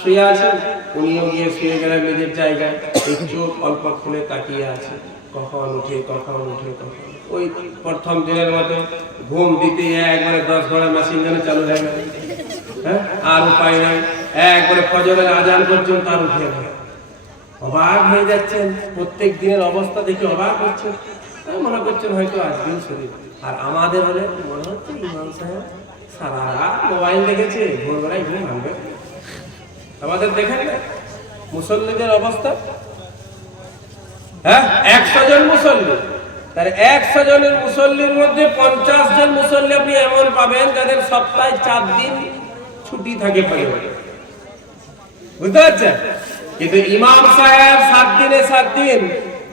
শুয়ে আছেন, উনিও গিয়ে শুয়ে গেলেন নিজের জায়গায়। এই চোখ অল্প খুলে তাকিয়ে আছে, কখন উঠে, কখন উঠে, কখন। ওই প্রথম দিনের মতো ঘুম দিতে একবারে 10 ঘোড়া মেশিন যেন চালু হয়ে গেল। হ্যাঁ, আর উপায় নাই, একবারে ফজরের আজান পর্যন্ত আর উঠে গেল। অবাক হয়ে যাচ্ছেন, প্রত্যেক দিনের অবস্থা দেখে অবাক হচ্ছেন, মনে করছেন হয়তো আজকেও শরীর। আর আমাদের হলে মনে হচ্ছে ইমাম সাহেব সারা রাত মোবাইল দেখেছে, ভোরবেলায় ঘুম ভাঙবে। আমাদের দেখেন না মুসল্লিদের অবস্থা। হ্যাঁ, 100 জন মুসল্লি, তার 100 জনের মুসল্লির মধ্যে 50 জন মুসল্লি আপনি এমন পাবেন যাদের সপ্তাহে 4 দিন ছুটি থাকে পরিবারে। বুঝতে পারছেন? কিন্তু ইমাম সাহেব 7 দিনে 7 দিন,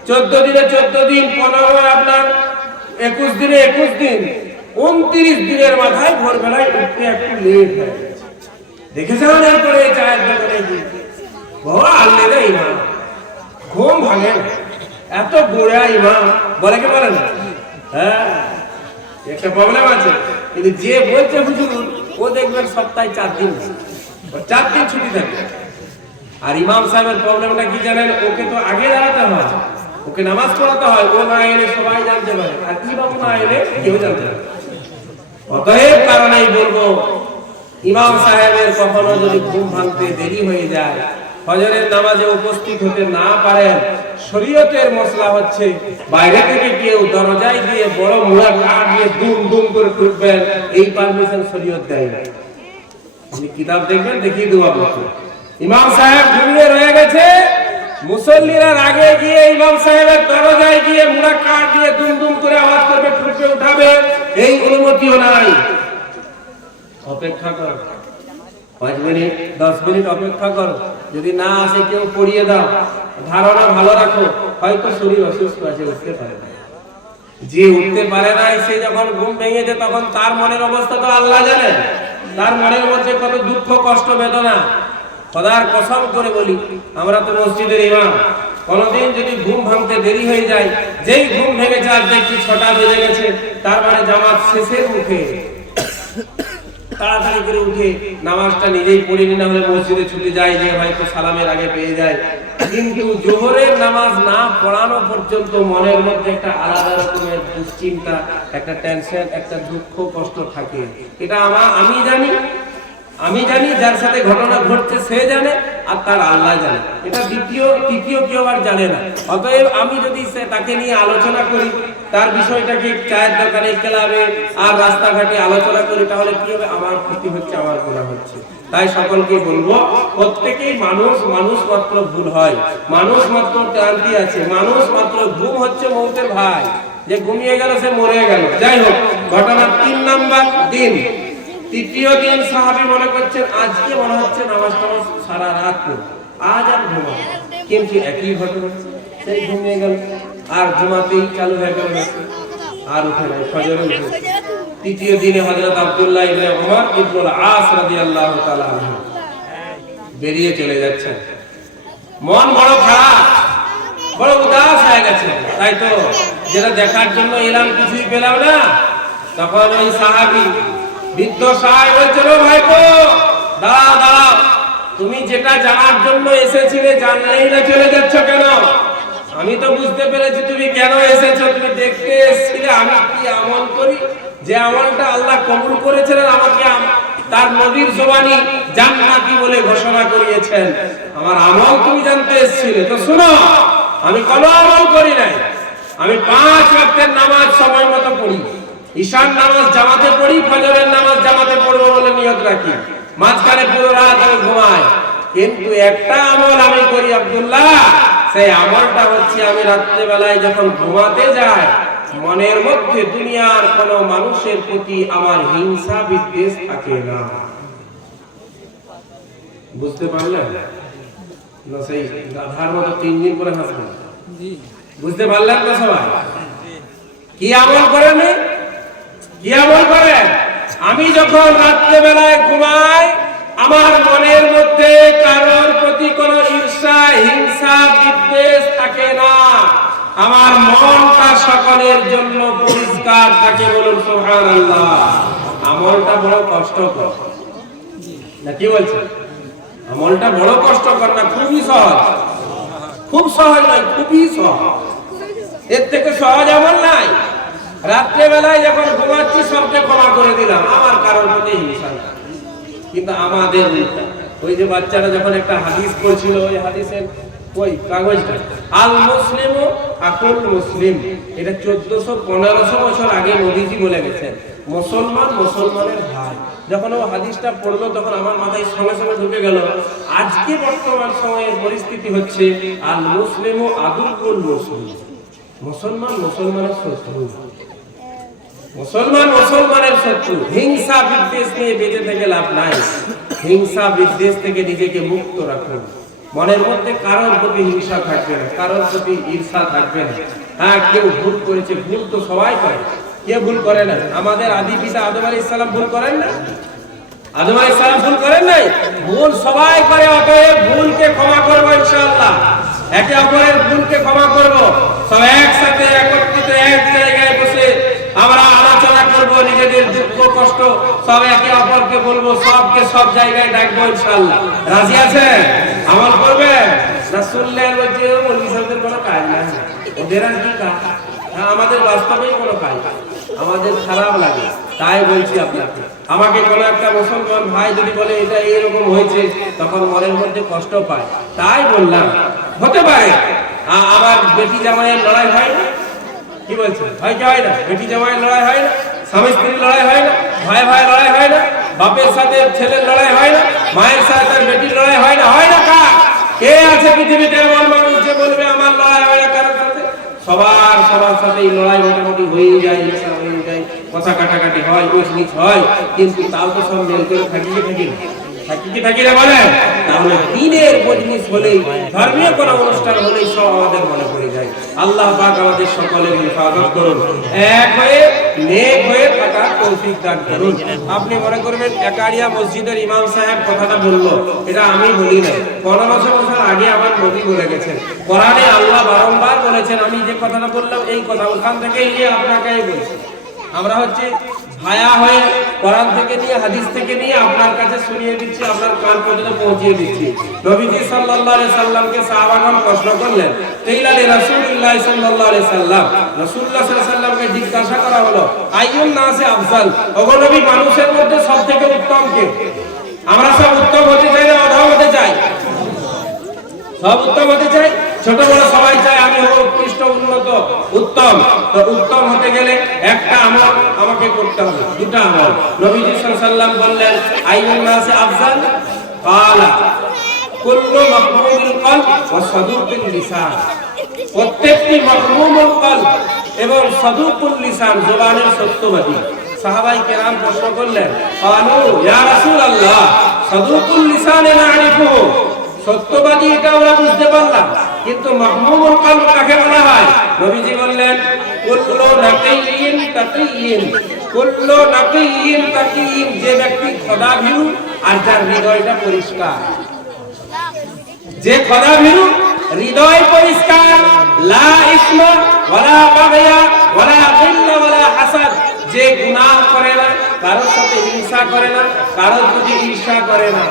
14 দিনে 14 দিন, 15 আপনার 21 দিনে 21 দিন, 29 দিনের মাথায় ভোরবেলায় উঠতে একটু লেট হয়ে গেছে। দেখেছেন? এরপরে চায়ের দোকানে গিয়ে বাবা আল্লাহ ইমাম ঘুম ভাঙে না, এত বুড়া ইমাম বলে কি বলে না? হ্যাঁ, একটা প্রবলেম আছে। কিন্তু যে বলছে হুজুর, ও দেখবেন সপ্তাহে 4 দিন, 4 দিন ছুটি থাকে। আর ইমাম সাহেবের প্রবলেমটা কি জানেন? ওকে তো আগে দাঁড়াতে হয়, ওকে নামাজ পড়াতে হয়, ও না এলে সবাই জানতে পারে, আর ইমাম না এলে কেউ জানতে পারে। অতএব কারণেই বলবো, ইমাম সাহেবের কখনো যদি ঘুম ভাঙতে দেরি হয়ে যায়, ফজরের নামাজে উপস্থিত হতে না পারেন, শরীয়তের মসলা হচ্ছে বাইরে থেকে কেউ দরজায় দিয়ে বড় মুড়া কাঠ দিয়ে দুম দুম করে ঢুকবেন, এই পারমিশন শরীয়ত দেয় না। আপনি কিতাব দেখবেন, দেখিয়ে দেবো আপনাকে। ইমাম সাহেব ঘুমিয়ে রয়ে গেছে, মুসল্লিরা আগে গিয়ে ইমাম সাহেবের দরজায় গিয়ে মুড়া কাঠ দিয়ে দুম দুম করে আওয়াজ করবে, ঠুকে উঠাবে, এই অনুমতিও নাই। অপেক্ষা করো 5 মিনিট 10 মিনিট অপেক্ষা করো, যদি না আসে কেউ পড়িয়ে দাও, ধারণা ভালো রাখো হয়তো শরীর অসুস্থ আছে, উঠতে পারে না। যে উঠতে পারে না, সে যখন ঘুম ভেঙেছে তখন তার মনের অবস্থা তো আল্লাহ জানেন, তার মনের মধ্যে কত দুঃখ কষ্ট বেদনা। খোদার কসম করে বলি, আমরা তো মসজিদের ইমাম, কোনদিন যদি ঘুম ভাঙতে দেরি হয়ে যায়, যেই ঘুম ভেঙেছে আর দেখি 6টা বেজে গেছে, তার মানে জামাত শেষের মুখে তাড়াতাড়ি করে উঠে নামাজটা নিজেই পড়ে নি, না হলে মসজিদে ছুটে যায়, যে হয়তো সালামের আগে পেয়ে যায়। কিন্তু জোহরের নামাজ না পড়ানো পর্যন্ত মনের মধ্যে একটা আলাদা রকমের দুশ্চিন্তা, একটা টেনশন, একটা দুঃখ কষ্ট থাকে। এটা আমি জানি, আমি জানি, যার সাথে ঘটনা ঘটছে সে জানে, আর তার আল্লাহ জানে। এটা তৃতীয় কেউ আর জানে না। অতএব আমি যদি তাকে নিয়ে আলোচনা করি, তার বিষয়টাকে চায়ের দোকানে, ক্লাবে আর রাস্তাঘাটে আলোচনা করি, তাহলে কি হবে? আমার ক্ষতি হচ্ছে, আমার গুনাহ হচ্ছে। তাই সকলকে বলবো, প্রত্যেকেই মানুষ মাত্র ভুল হয়, মানুষ মাত্র ক্লান্তি আছে, মানুষ মাত্র ঘুম হচ্ছে মৌতের ভাই। যে ঘুমিয়ে গেল সে মরে গেল। যাই হোক, ঘটনার 3 নাম্বার দিন, তৃতীয় দিন সাহাবী মনে করছেন আজকে মনে হচ্ছে নামাজ সারা রাত পড়ব, আজ আর ঘুমাবো। কিন্তু একই ঘটনা, সেই ঘুমিয়ে গেল আর ঘুমাতেই চালু হয়ে গেল, আর উঠে নাই, ফজরে উঠে। তৃতীয় দিনে হযরত আব্দুল্লাহ ইবনে উমর ইবনুল আস রাদিয়াল্লাহু তাআলা আনহু বেরিয়ে চলে যাচ্ছেন। মন বড় খারাপ, বড় উদাস হয়ে গেছে। তাই তো যেটা দেখার জন্য এলাম, কিছুই পেলাম না। তখন ওই সাহাবী বৃদ্ধ সাহেব বলছিল, ভাইপো দাঁড়াও, তুমি যেটা জানার জন্য এসেছিলে জানলেই না চলে যাচ্ছ কেন? আমি তো বুঝতে পেরেছি তুমি কেন এসেছো। তুমি দেখতে এসেছিলে আমি কি আমল করি, যে আমলটা আল্লাহ কবুল করেছেন, আমাকে তার নবীর জবানি জান্নাতি বলে ঘোষণা করিয়েছেন। আমার আমল তুমি জানতে এসেছিলে। তো শোনো, আমি কোনো আমল করি নাই। আমি 5 ওয়াক্তের নামাজ সময় মতো পড়ি, ঈশার নামাজ জামাতে পড়ি, ফজরের নামাজ জামাতে পড়বো বলে নিয়ত রাখি, মাঝখানে পুরো রাত আমি ঘুমাই। কিন্তু একটা আমল আমি করি আব্দুল্লাহ, সেই আমলটা হচ্ছে আমি রাত্রে বেলায় যখন ঘুমাতে যাই, মনের মধ্যে দুনিয়ার কোন মানুষের প্রতি আমার হিংসা বিদ্বেষ থাকে না। বুঝতে পারলেন না? সেই গাধার মতো 3 দিন পরে হাসবেন। বুঝতে পারলেন তো সবাই? কি আমল করেন? কি আমল করেন? আমি যখন রাত্রে বেলায় ঘুমাই, আমার মনের মধ্যে কারোর প্রতি কোনো ঈর্ষা, হিংসা, বিদ্বেষ থাকে না। আমার মনটা সকলের জন্য পরিষ্কার থাকে। বলুন সুবহানাল্লাহ। আমলটা বড় কষ্টকর না, কি বলছেন? আমলটা বড় কষ্টকর না, খুবই সহজ? খুব সহজ নয়, খুবই সহজ। এর থেকে সহজ আমল নাই। রাত্রে বেলায় যখন ঘুমাচ্ছি সবকে ক্ষমা করে দিলাম, আমার কারোর প্রতি হিংসা নাই। কিন্তু আমাদের ওই যে বাচ্চারা যখন একটা হাদিস পড়ছিল, ওই হাদিসের ওই কাগজটা, আল মুসলিমু আকুল মুসলিম, এটা 1400-1500 বছর আগে নবীজি বলে গেছেন। মুসলমান মুসলমানের ভাই। যখন ও হাদিসটা পড়লো তখন আমার মাথায় সঙ্গে সঙ্গে ঢুকে গেল, আজকে বর্তমান সময়ের পরিস্থিতি হচ্ছে আল মুসলিমু আদুল মুসলিম, মুসলমান মুসলমানের শত্রু, মুসলমান মুসলমানের শত্রু। হিংসা বিদ্বেষ নিয়ে বেঁচে থেকে লাভ নাই। হিংসা বিদ্বেষ থেকে নিজেকে মুক্ত রাখুন। মনের মধ্যে কারোর প্রতি হিংসা থাকবে না, কারোর প্রতি ঈর্ষা থাকবে না। হ্যাঁ, কেউ ভুল করেছে, ভুল তো সবাই করে, কে ভুল করে না? আমাদের আদি পিতা আদম আলাইহিস সালাম ভুল করেন না? আদম আলাইহিস সালাম ভুল করেন নাই? ভুল সবাই করে। অতএব ভুলকে ক্ষমা করবো ইনশাআল্লাহ। একে অপরের ভুলকে ক্ষমা করব। সব একসাথে একত্রিত এক জায়গায় বসে আমরা আলোচনা করব, নিজেদের দুঃখ কষ্ট সব একে অপরকে বলবো, সবকে সব জায়গায় ডাকবো ইনশাআল্লাহ। রাজি আছেন? আমল করবেন? রাসূলুল্লাহ বলছে মৌলভী সাহেবদের কোনো কাজ নাই, ওদের আর কি কাজ? আমাদের বাস্তবেই কোনো কাজ, আমাদের খারাপ লাগে। তাই বলছি আপনাকে, আমাকে কোনো একটা মুসলমান ভাই যদি বলে এটা এরকম হয়েছে, তখন মনের মধ্যে কষ্ট পায়। তাই বললাম, হতে পারে আমার বেটি জামাইয়ের লড়াই হয় না, কি বলছেন? হয় কি হয় না? বেটি জামাইয়ের লড়াই হয় না, স্বামী স্ত্রীর লড়াই হয় না, ভাই ভাই লড়াই হয় না, বাপের সাথে ছেলের লড়াই হয় না, মায়ের সাথে তার বেটির লড়াই হয় না? হয় না? কার? কে আছে পৃথিবীতে এমন মানুষ যে বলবে আমার লড়াই হয় না কারোর সাথে? সবার সাথে এই লড়াই মোটামুটি হয়ে যায়, কথা কাটাকাটি হয়, উঁচনিচ হয়, কিন্তু তাও তো সব মেল করে থাকি না বলে। তাহলে দিনের মজলিস হলেই, ধর্মীয় কোনো অনুষ্ঠান হলেই সব আমাদের মনে পড়ে যায়। আল্লাহ পাক আমাদের সকলের হেফাজত করুন, এক হয়ে নেক হয়ে থাকার তৌফিক দান করুন। আপনি মনে করবেন একারিয়া মসজিদের ইমাম সাহেব কথাটা বললো, এটা আমি বলি না, 1500 বছর আগে আমার নবী বলে গেছেন। কোরআনে আল্লাহ বারংবার বলেছেন, আমি যে কথাটা বললাম এই কথা ওখান থেকেই নিয়ে আপনাকেই বলছি। আমরা হচ্ছে ভায়া হয়ে কোরআন থেকে নিয়ে, হাদিস থেকে নিয়ে আপনার কাছে শুনিয়ে দিচ্ছি, আপনার কান পর্যন্ত পৌঁছিয়ে দিচ্ছি। নবীজি সাল্লাল্লাহু আলাইহি সাল্লামকে সাহাবাগণ প্রশ্ন করলেন, তেইলালি রাসূলুল্লাহ সাল্লাল্লাহু আলাইহি সাল্লাম, রাসূলুল্লাহ সাল্লাল্লাহু আলাইহি সাল্লামকে জিজ্ঞাসা করা হলো, আইয়ুন নাসি আফজাল, ওগো নবী মানুষের মধ্যে সবথেকে উত্তম কে? আমরা সব উত্তম হতে চাই না অধম হতে চাই? সব উত্তম হতে চাই, ছোট বড় সবাই চায় আমি হব উৎকৃষ্ট উন্নত উত্তম। তো উত্তম হতে গেলে একটা আমল আমাকে করতে হবে, দুটো আমল। নবীজি সাল্লাল্লাহু আলাইহি ওয়াসাল্লাম বললেন আইয়ুন নাসি আফজাল? ক্বালা কুল্লু মাকমুমুল কলব ওয়া সাদুকুল লিসান। প্রত্যেকটি মাকমুমুল কলব এবং সাদুকুল লিসান, জবানের সত্যবাদী। সাহাবায়ে কেরাম প্রশ্ন করলেন, ক্বালু ইয়া রাসূলুল্লাহ সাদুকুল লিসানে না'রিফুহু, সত্যবাদী এটা আমরা বুঝতে পারলাম, কিন্তু মাহমুমুল কলব কাকে বলা হয়? নবীজি বললেন কুল্লু নাকিয়িন তাকিয়িন, কুল্লু নাকিয়িন তাকিয়িন, যে ব্যক্তি খোদাভীরু আর যার হৃদয়টা পরিষ্কার। যে খোদাভীরু, হৃদয় পরিষ্কার, লা ইসমা ওয়ালা বাগয়া ওয়ালা গিল্লা ওয়ালা হাসাদ, যে গুনাহ করে না, কারোর সাথে হিংসা করে না, কারোর প্রতি ঈর্ষা করে না,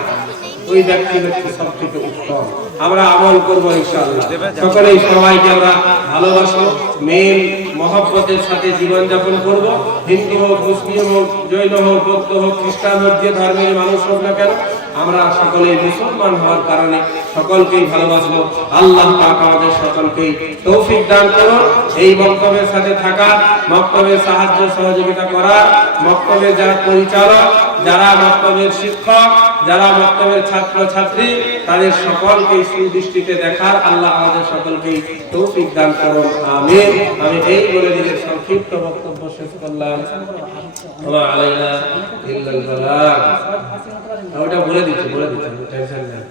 ওই ব্যক্তি হচ্ছে সবথেকে উত্তম। আমরা আমল করবো ইনশাআল্লাহ। সকলেই সবাইকে আমরা ভালোবাসবো, মেল মহব্বতের সাথে জীবন যাপন করবো। হিন্দু হোক, মুসলিম হোক, জৈন হোক, বৌদ্ধ হোক, খ্রিস্টান হোক, যে ধর্মের মানুষ হোক না কেন, আমরা সকলেই মুসলমান হওয়ার কারণে সকলকেই ভালোবাসবো। আল্লাহ পাক আমাদের সকলকেই তৌফিক দান করুন এই মক্তবের সাথে থাকার, মক্তবের সাহায্য সহযোগিতা করার, মক্তবের যারা পরিচালক, যারা মক্তবের শিক্ষক, যারা মক্তবের ছাত্র ছাত্রী, তাদের সকলকে সুদৃষ্টিতে দেখার আল্লাহ আমাদের সকলকেই তৌফিক দান করুন, আমিন। আমি এই বলে নিজের সংক্ষিপ্ত বক্তব্য শেষ করলাম। ওয়া আলাইনা ইল্লাল বালাগ। ওটা বলে দিচ্ছি, টেনশন নেই।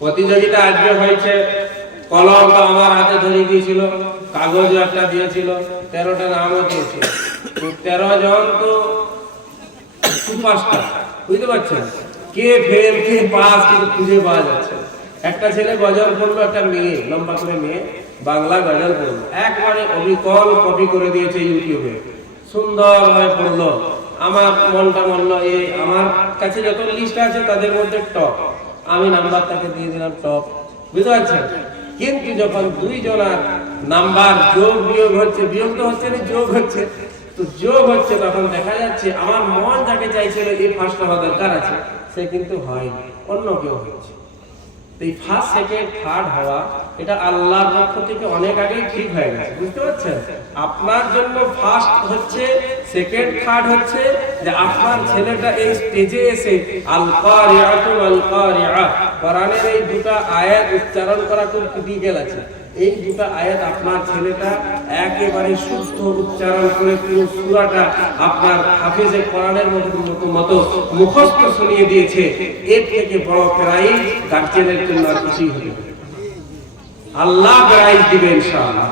প্রতিযোগিতা আজকে হয়েছে, কলম তো আমার হাতে ধরিয়ে দিয়েছিল, কাগজও একটা দিয়েছিল, 13টা নামও দিয়েছিল। 13 জন তো সুপারস্টার, বুঝতে পারছেন? কে ফেল কে পাস কিন্তু খুঁজে পাওয়া যাচ্ছে। একটা ছেলে গজল পড়লো, একটা মেয়ে, লম্বা করে মেয়ে বাংলা গজল পড়লো, একবারে অবিকল কপি করে দিয়েছে ইউটিউবে, সুন্দর হয়ে পড়লো। আমার মনটা বলল, এই আমার কাছে যত লিস্ট আছে তাদের মধ্যে টপ, আমি নাম্বার তাকে দিয়ে দিলাম টপ, বুঝতে পারছেন? কিন্তু যখন দুইজনার নাম্বার যোগ বিয়োগ হচ্ছে, বিয়োগ তো হচ্ছে না, যোগ হচ্ছে, তো যোগ হচ্ছে, তখন দেখা যাচ্ছে আমার মন যাকে চাইছিল এই ফার্স্ট হওয়া দরকার আছে, সে কিন্তু হয়নি, অন্য কেউ হচ্ছে। এই ফার্স্ট সেকেন্ড থার্ড হওয়া এটা আল্লাহর পক্ষ থেকে অনেক আগেই ঠিক হয়ে গেছে, বুঝতে পারছেন? আপনার জন্য ফার্স্ট হচ্ছে, সেকেন্ড থার্ড হচ্ছে যে আপনার ছেলেটা এই স্টেজে এসে আল কারিআতু ওয়াল কারিআ, কোরআনের এই দুটো আয়াত উচ্চারণ করা খুব ক্রিটিক্যাল আছে। এই দুটো আয়াত আপনার ছেলেটা একেবারে সুস্থ উচ্চারণ করে পুরো সূরাটা আপনার হাফেজে কোরআনের মতো মুখস্থ শুনিয়ে দিয়েছে। এর থেকে বড় প্রাইজ গার্জিয়ানের জন্য আর কিছুই হবে না। আল্লাহ প্রাইজ দিবেন ইনশাআল্লাহ।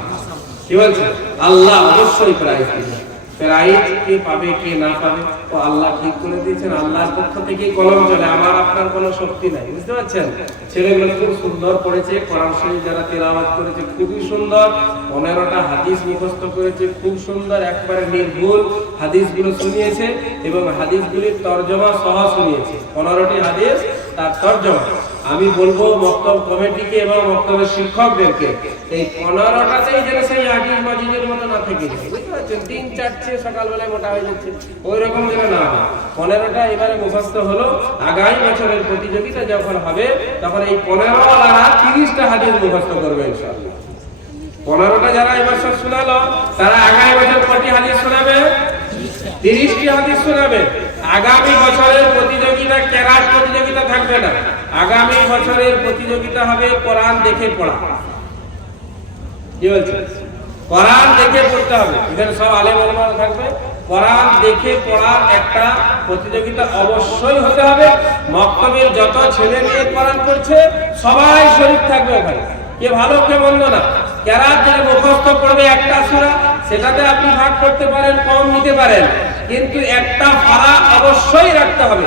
কি বলছেন? আল্লাহ অবশ্যই প্রাইজ দিবেন। প্রাইজ কে পাবে কে না পাবে ও আল্লাহ ঠিক করে দিয়েছেন, আল্লাহর পক্ষ থেকেই কলম চলে, আমার আপনার কোনো শক্তি নাই, বুঝতে পারছেন? ছেলেগুলো খুব সুন্দর পড়েছে, কোরআন শরীফ যারা তেলাওয়াত করেছে খুবই সুন্দর, 15টা হাদিস মুখস্থ করেছে খুব সুন্দর, একবারে নির্ভুল হাদিসগুলো শুনিয়েছে এবং হাদিসগুলির তরজমা সহ শুনিয়েছে। 15টি হাদিস তার তরজমা। আমি বলবো মক্তব কমিটিকে এবং মক্তবের শিক্ষকদেরকে এই 15টাতেই যেন সেই হাদিস মাজিদের মতো না থেকে যায়, বুঝতে পারছেন? 3-4 সকালবেলায় মোটা হয়ে যাচ্ছে, ওই রকম যেন না হয়। 15টা এবারে মুখস্থ হলো, আগামী বছরের প্রতিযোগিতা যখন হবে তখন এই 15ওয়ালারা 30টা হাদিস মুখস্থ করবে ইনশাআল্লাহ। 15টা যারা এই বছর শোনালো তারা আগামী বছর কয়টি হাদিস শোনাবে? 30টি হাদিস শোনাবে। আগামী বছরের প্রতিযোগিতা কেরাত প্রতিযোগিতা থাকবে না, আগামী বছরের প্রতিযোগিতা হবে কোরআন দেখে পড়া। কি বলছে? কোরআন দেখে পড়তে হবে, এখানে সব আলেম ওলামা থাকবে। কোরআন দেখে পড়ার একটা প্রতিযোগিতা অবশ্যই হতে হবে। মক্তবের যত ছেলে মেয়ে কোরআন পড়ছে সবাই শরীক থাকবে ওখানে, কে ভালো কে মন্দ না। কেরাত যারা মুখস্থ পড়বে একটা সূরা, সেটাতে আপনি ভাগ করতে পারেন, কম নিতে পারেন, কিন্তু একটা ফারা অবশ্যই রাখতে হবে।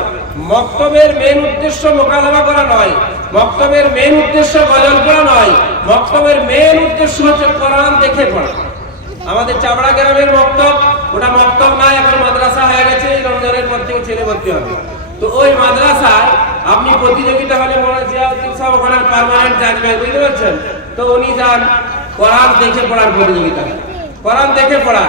মক্তবের মেন উদ্দেশ্য মোকালামা করা নয়, মক্তবের মেন উদ্দেশ্য গজল পড়া নয়, মক্তবের মেন উদ্দেশ্য হচ্ছে কোরআন দেখে পড়া। আমাদের চাবড়া গ্রামের মক্তব, ওটা মক্তব না, এখন মাদ্রাসা হয়ে গেছে, এই রমজানের পর থেকে ছেলে ভর্তি হবে। তো ওই মাদ্রাসায় আপনি প্রতিযোগিতা হলে মনে জিয়াউদ্দিন সাহেব ওখানে পার্মানেন্ট জাজমেন্ট, বুঝতে পারছেন? তো উনি যান কোরআন দেখে পড়ার প্রতিযোগিতা, কোরআন দেখে পড়া।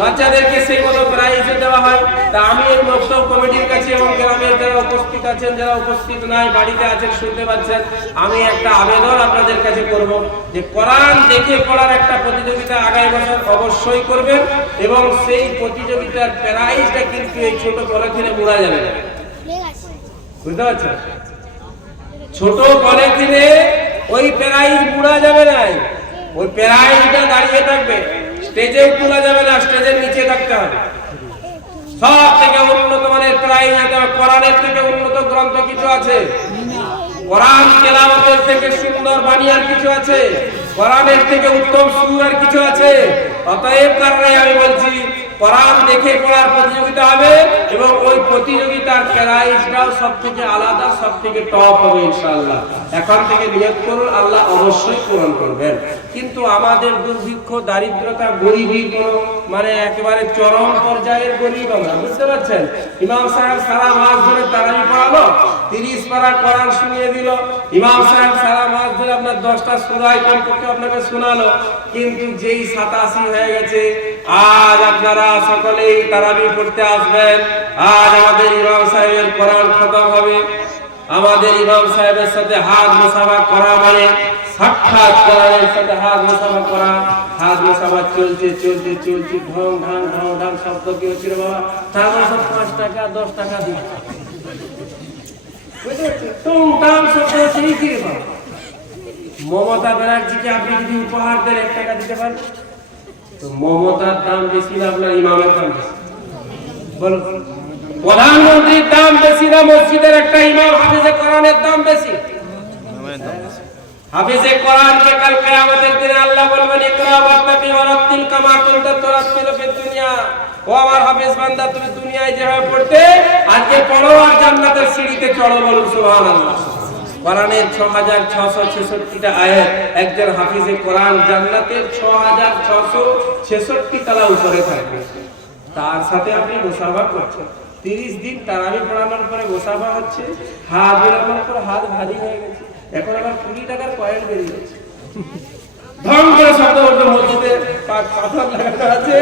বাচ্চাদেরকে সেই মতো প্রাইজ দেওয়া হয়। তা আমি এই মক্তব কমিটির কাছে এবং গ্রামের যারা উপস্থিত আছেন, যারা উপস্থিত নাই, বাড়িতে আছেন, শুনতে পাচ্ছেন, আমি একটা আবেদন আপনাদের কাছে করব যে কোরআন দেখে পড়ার একটা প্রতিযোগিতা আগামী বছর অবশ্যই করবেন এবং সেই প্রতিযোগিতার প্রাইজটা কিন্তু এই ছোট পলিথিনে মুড়া যাবে না, বুঝতে পারছেন? ছোট পলিথিনে ওই প্রাইজ মুড়া যাবে না, ওই প্রাইজটা দাঁড়িয়ে থাকবে, স্টেজেও তোলা যাবে না, স্টেজের নিচে থাকতে হবে। সব থেকে উন্নত মানের প্রাইজ আছে। কোরআনের থেকে উন্নত গ্রন্থ কিছু আছে? কোরআন তেলাওয়াতের থেকে সুন্দর বানিয়ার কিছু আছে? কোরআনের থেকে উত্তম সুরার কিছু আছে? অতএব কারণে আমি বলছি কোরআন দেখে পড়ার প্রতিযোগিতা হবে এবং ওই প্রতিযোগিতার প্রাইজটাও সব থেকে আলাদা, সব থেকে টপ হবে ইনশাআল্লাহ। এখন থেকে নিয়ত করুন, আল্লাহ অবশ্যই পূরণ করবেন। কিন্তু আমাদের দুর্ভিক্ষ, দারিদ্রতা, গরিবী কোনো মানে একেবারে চরম পর্যায়ের গরিব আমরা, বুঝতে পারছেন? ইমাম সাহেব সারা মাস ধরে তারাবি পড়ালো, 30 পারা কোরআন শুনিয়ে দিল। ইমাম সাহেব সারা মাস ধরে আপনার 10টা সূরা কমপক্ষে আপনাকে শোনালো, কিন্তু যেই 87 হয়ে গেছে, আজ আপনারা সকলেই তারাবি পড়তে আসবেন। আজ আমাদের ইমাম সাহেবের কোরআন খতম হবে। আমাদের ইমাম সাহেবের সাথে হাত মুসাফা করা মানে সাক্ষাৎ কোরআনের সাথে হাত মুসাফা করা। হাত মুসাফা চলছে চলছে চলছে, ঢং ঢং ঢং ঢং শব্দ কি হচ্ছিল বাবা? তারপর সব 5 টাকা 10 টাকা দিই, টুংটাং শব্দ হচ্ছে কি রে বাবা? মমতা ব্যানার্জিকে আপনি যদি উপহার দেন 1 টাকা দিতে পারেন তো মমতার দাম বেশি না আপনার ইমামের দাম বেশি? বলুন, প্রধানমন্ত্রীর দাম বেশি না মসজিদের একটা ইমাম হাফেজে কোরআনের দাম বেশি? হাফেজে কোরআনকে কাল কিয়ামতের দিনে আল্লাহ বলবেন, ইকরা ওয়াত্তাকি ওয়ারাত্তিল কামা কুনতা তুরাত্তিলু ফিদ দুনিয়া। ও আমার হাফেজ বান্দা, তুমি দুনিয়ায় যেভাবে পড়তে আজকে পড়ো আর জান্নাতের সিঁড়িতে চড়ো। বলুন সুবহানাল্লাহ। কোরআনের 6666টা আয়াত, একজন হাফেজে কোরআন জান্নাতের 6666 তলা উপরে থাকবে। তার সাথে আপনি মুসাফা করছেন। 30 দিন তারাবি পড়ানোর পরে মুসাফা হচ্ছে, হাত বেরানোর পর হাত ভারী হয়ে গেছে, এখন আবার 20 টাকার কয়েন বেরিয়ে গেছে। ঢং করে শব্দ উঠবে, মসজিদে পাথর লাগানো আছে,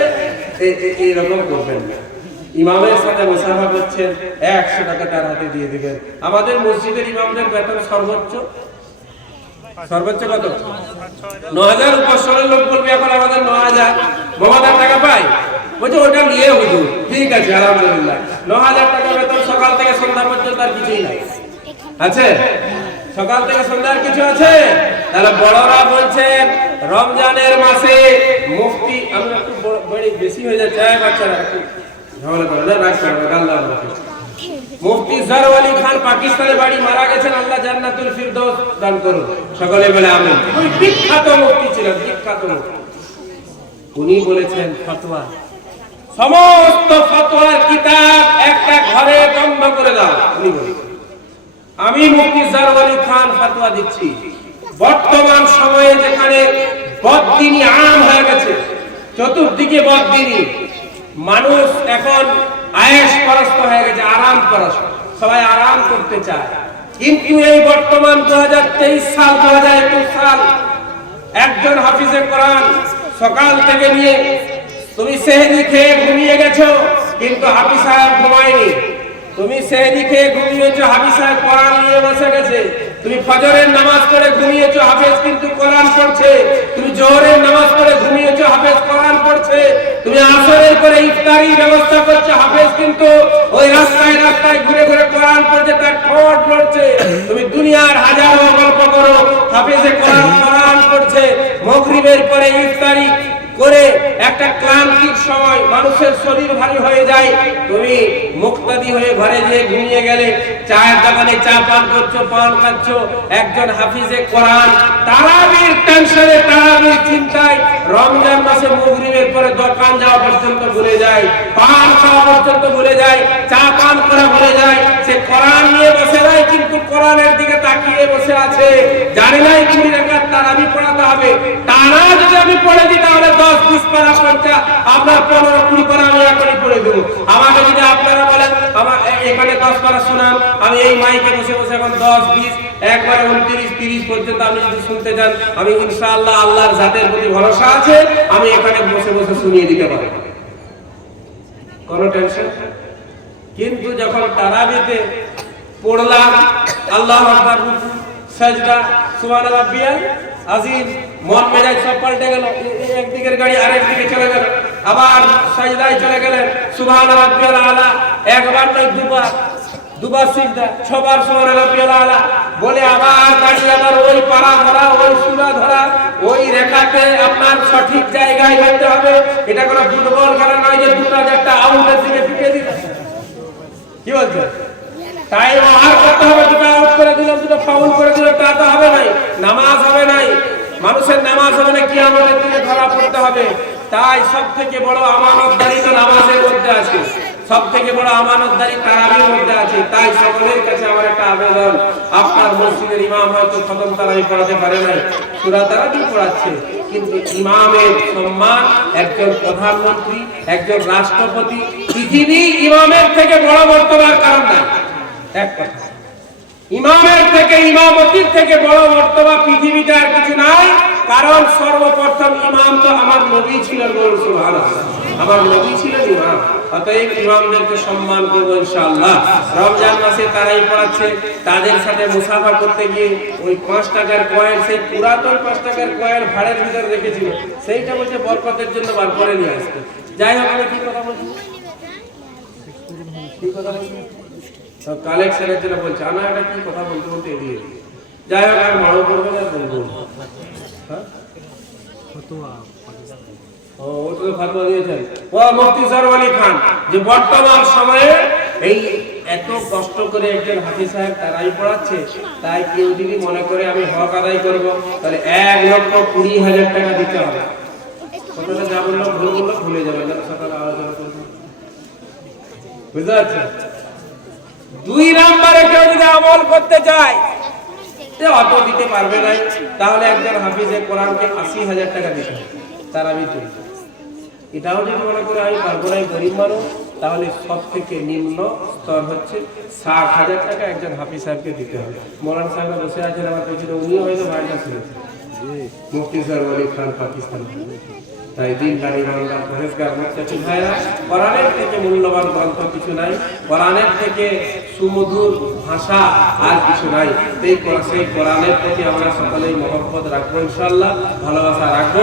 এইরকম করবেন না। ইমামের সাথে মুসাফা করছেন, 100 টাকা তার হাতে দিয়ে দিবেন। আমাদের মসজিদের ইমামদের বেতন সর্বোচ্চ কত? 9000 উপসরের লোক বলবে এখন আমাদের 9000। মমতার টাকা পাই, বলছে ওটা নিয়ে হুজুর, ঠিক আছে আলহামদুলিল্লাহ। 9000 টাকা বেতন, সকাল থেকে সন্ধ্যা পর্যন্ত আর কিছুই নাই আছে? সকাল থেকে সন্ধ্যার কিছু আছে? তাহলে বড়রা বলছেন রমজানের মাসে মুফতি, আমি একটু বড় বেশি হয়ে যাচ্ছে বাচ্চারা, একটু ঝামেলা করে না, রাগ করে না, আল্লাহ রাখে। মুফতি জরওয়ার আলী খান পাকিস্তানে বাড়ি, মারা গেছেন, আল্লাহ জান্নাতুল ফিরদৌস দান করুন, সকলে বলে আমিন। ওই বিখ্যাত মুফতি ছিলেন, বিখ্যাত মুফতি। উনি বলেছেন ফতোয়া, সমস্ত ফতোয়ার কিতাব একটা ঘরে বন্ধ করে দাও। উনি বলেছেন, আমি মুফতি জরওয়ার আলী খান ফতোয়া দিচ্ছি, বর্তমান সময়ে যেখানে বদদিনী আম হয়ে গেছে, চতুর্দিকে বদদিনী, মানুষ এখন আয়েশ পরস্ত হয়ে গেছে, আরাম পরস্ত, সবাই আরাম করতে চায়। কিন্তু এই বর্তমান 2023 সাল 2021 সাল, একজন হাফিজে কোরআন সকাল থেকে নিয়ে তুমি সেহরি খেয়ে ঘুমিয়ে গেছো, কিন্তু হাফিজ সাহেব ঘুমায়নি। তুমি সেহরি খেয়ে ঘুমিয়েছো, হাফিজ সাহেব কোরআন নিয়ে বসে গেছে। তুমি ফজরের নামাজ পড়ে ঘুমিয়েছো, হাফেজ কিন্তু কোরআন পড়ছে। তুমি জোহরের নামাজ পড়ে ঘুমিয়েছো, হাফেজ কোরআন পড়ছে। তুমি আসরের করে ইফতারি ব্যবস্থা করছো, হাফেজ কিন্তু ওই রাস্তায় রাস্তায় ঘুরে ঘুরে কোরআন পড়ছে, তার ঠোঁট নড়ছে। তুমি দুনিয়ার হাজারো গল্প করো, হাফেজে কোরআন পড়ছে। মাগরিবের পরে ইফতারি করে একটা ক্লান্তির সময় মানুষের শরীর ভারী হয়ে যায়, তুমি মুক্তাদি হয়ে ঘরে গিয়ে ঘুমিয়ে গেলে, চায়ের দোকানে চা পান করছো, পান খাচ্ছো। একজন হাফিজে কোরআন তারাবির টেনশনে, তারাবির চিন্তায় রমজান মাসে মাগরিবের পরে দোকান যাওয়া পর্যন্ত ভুলে যায়, পান খাওয়া পর্যন্ত ভুলে যায়, চা পান করা ভুলে যায়। সে কোরআন নিয়ে বসে নাই, কিন্তু কোরআনের দিকে তাকিয়ে বসে আছে। জানি নাই 20 রাকাত তারাবি পড়াতে হবে, টানা যদি আমি পড়ে দিই তাহলে 10-20 পারা 50, আপনার 15-20 পারা আমি এখনই পড়ে দেবো। আমাকে যদি আপনারা বলেন আমার এখানে 10 পারা শোনান, আমি এই মাইকে বসে বসে এখন 10-20 একবারে 29-30 পর্যন্ত আমি যদি শুনতে চান, আমি ইনশাআল্লাহ আল্লাহর জাতের প্রতি ভরসা আছে, আমি এখানে বসে বসে শুনিয়ে দিতে পারি। কোনো টেনশন। কিন্তু যখন তারাবিতে পড়লাম আল্লাহু আকবার, সাজদা, সুবহান রাব্বিয়াল আযীম, মন মেজাজ সব পাল্টে গেল, একদিকের গাড়ি আরেক দিকে চলে গেল, আবার সাজদায় চলে গেলেন, সুবহান রাব্বিয়াল আলা, একবার নয় দুবার সিজদা, ছবার সুবহান রাব্বিয়াল আলা বলে আবার গাড়ি আবার ওই পারা ধরা, ওই সূরা ধরা, ওই রেখাতে আপনার সঠিক জায়গায় যেতে হবে। এটা কোনো ফুটবল খেলা নয় যে দুটো একটা আউটের দিকে ফিকে দিল, কি বলছে? তাই আর করতে হবে, দুটো আউট করে দিলাম, দুটো ফাউল করে দিলাম, তা তো হবে নাই, নামাজ হবে নাই, মানুষের নামাজ হবে না, কিয়ামতের দিনে ধরা পড়তে হবে। তাই সব থেকে বড় আমানতদারি তো নামাজের মধ্যে আছে, সব থেকে বড় আমানতদারি তারাবির মধ্যে আছে। তাই সকলের কাছে আমার একটা আবেদন, আপনার মসজিদের ইমাম হয়তো খতম তারাবি পড়াতে পারে নাই, সূরা তারাবি পড়াচ্ছে, কিন্তু ইমামের সম্মান একজন প্রধানমন্ত্রী, একজন রাষ্ট্রপতি, পৃথিবী ইমামের থেকে বড় মর্তবার কারণ নাই। এক কথা, ইমামের থেকে, ইমামতির থেকে বড় মর্তবা পৃথিবীতে আর কিছু নাই। কারণ সর্বপ্রথম ইমাম তো আমার নবী ছিলেন, সুবহানাল্লাহ, আমার নবী ছিলেন ইমাম। অতএব ইমামদেরকে সম্মান করবো ইনশাআল্লাহ। রমজান মাসে তারাই পড়াচ্ছে, তাদের সাথে মুসাফা করতে গিয়ে ওই 5 টাকার কয়েন, সেই পুরাতন 5 টাকার কয়েন ভাড়ের ভিতরে রেখেছিল, সেইটা বলছে বরকতের জন্য বার করে নিয়ে আসতে। যাই হোক, আমি কি কথা বলছি, কি কথা বলছি, কালেকশনের জন্য বলছে, না এটা কি কথা বলতে বলতে এড়িয়ে। যাই হোক, আর বড় করবে না, বলবো। হ্যাঁ, ফাতোয়া দিয়েছেন মুফতি সরওয়ার আলী খান যে বর্তমান সময়ে এই এত কষ্ট করে একজন হাফেজ সাহেব তারাই পড়াচ্ছে, তাই কেউ যদি মনে করে আমি হক আদায় করব, তাহলে 1,20,000 টাকা দিতে হবে। কথাটা যা বললাম ভুল বললো, ভুলে যাবেন না, সকালে আলোচনা করবো, বুঝতে পারছেন? 2 নম্বরে কেউ যদি আমল করতে চায়, অত দিতে পারবে না, তাহলে একজন হাফিজে কোরআনকে 80,000 টাকা দিতে হবে তারাবি চলবে। এটাও যদি মনে করে আমি পারবো না, গরিব মানুষ, তাহলে সব থেকে নিম্ন স্তর হচ্ছে 60,000 টাকা একজন হাফিজ সাহেবকে দিতে হবে। মৌলানা সাহেব বসে আছেন আমার পেছনে, উনিও হয়তো ভাইটা ছিলেন, মুফতি সরওয়ার আলী খান, পাকিস্তান। তাই দিনদারি ইমানদার পরেজগার মুত্তাকি ভাইরা, কোরআনের থেকে মূল্যবান গ্রন্থ কিছু নাই, কোরআনের থেকে সুমধুর ভাষা আর কিছু নাই। সেই কোরআনের প্রতি আমরা সকলেই মহব্বত রাখবো ইনশাআল্লাহ, ভালোবাসা রাখবো।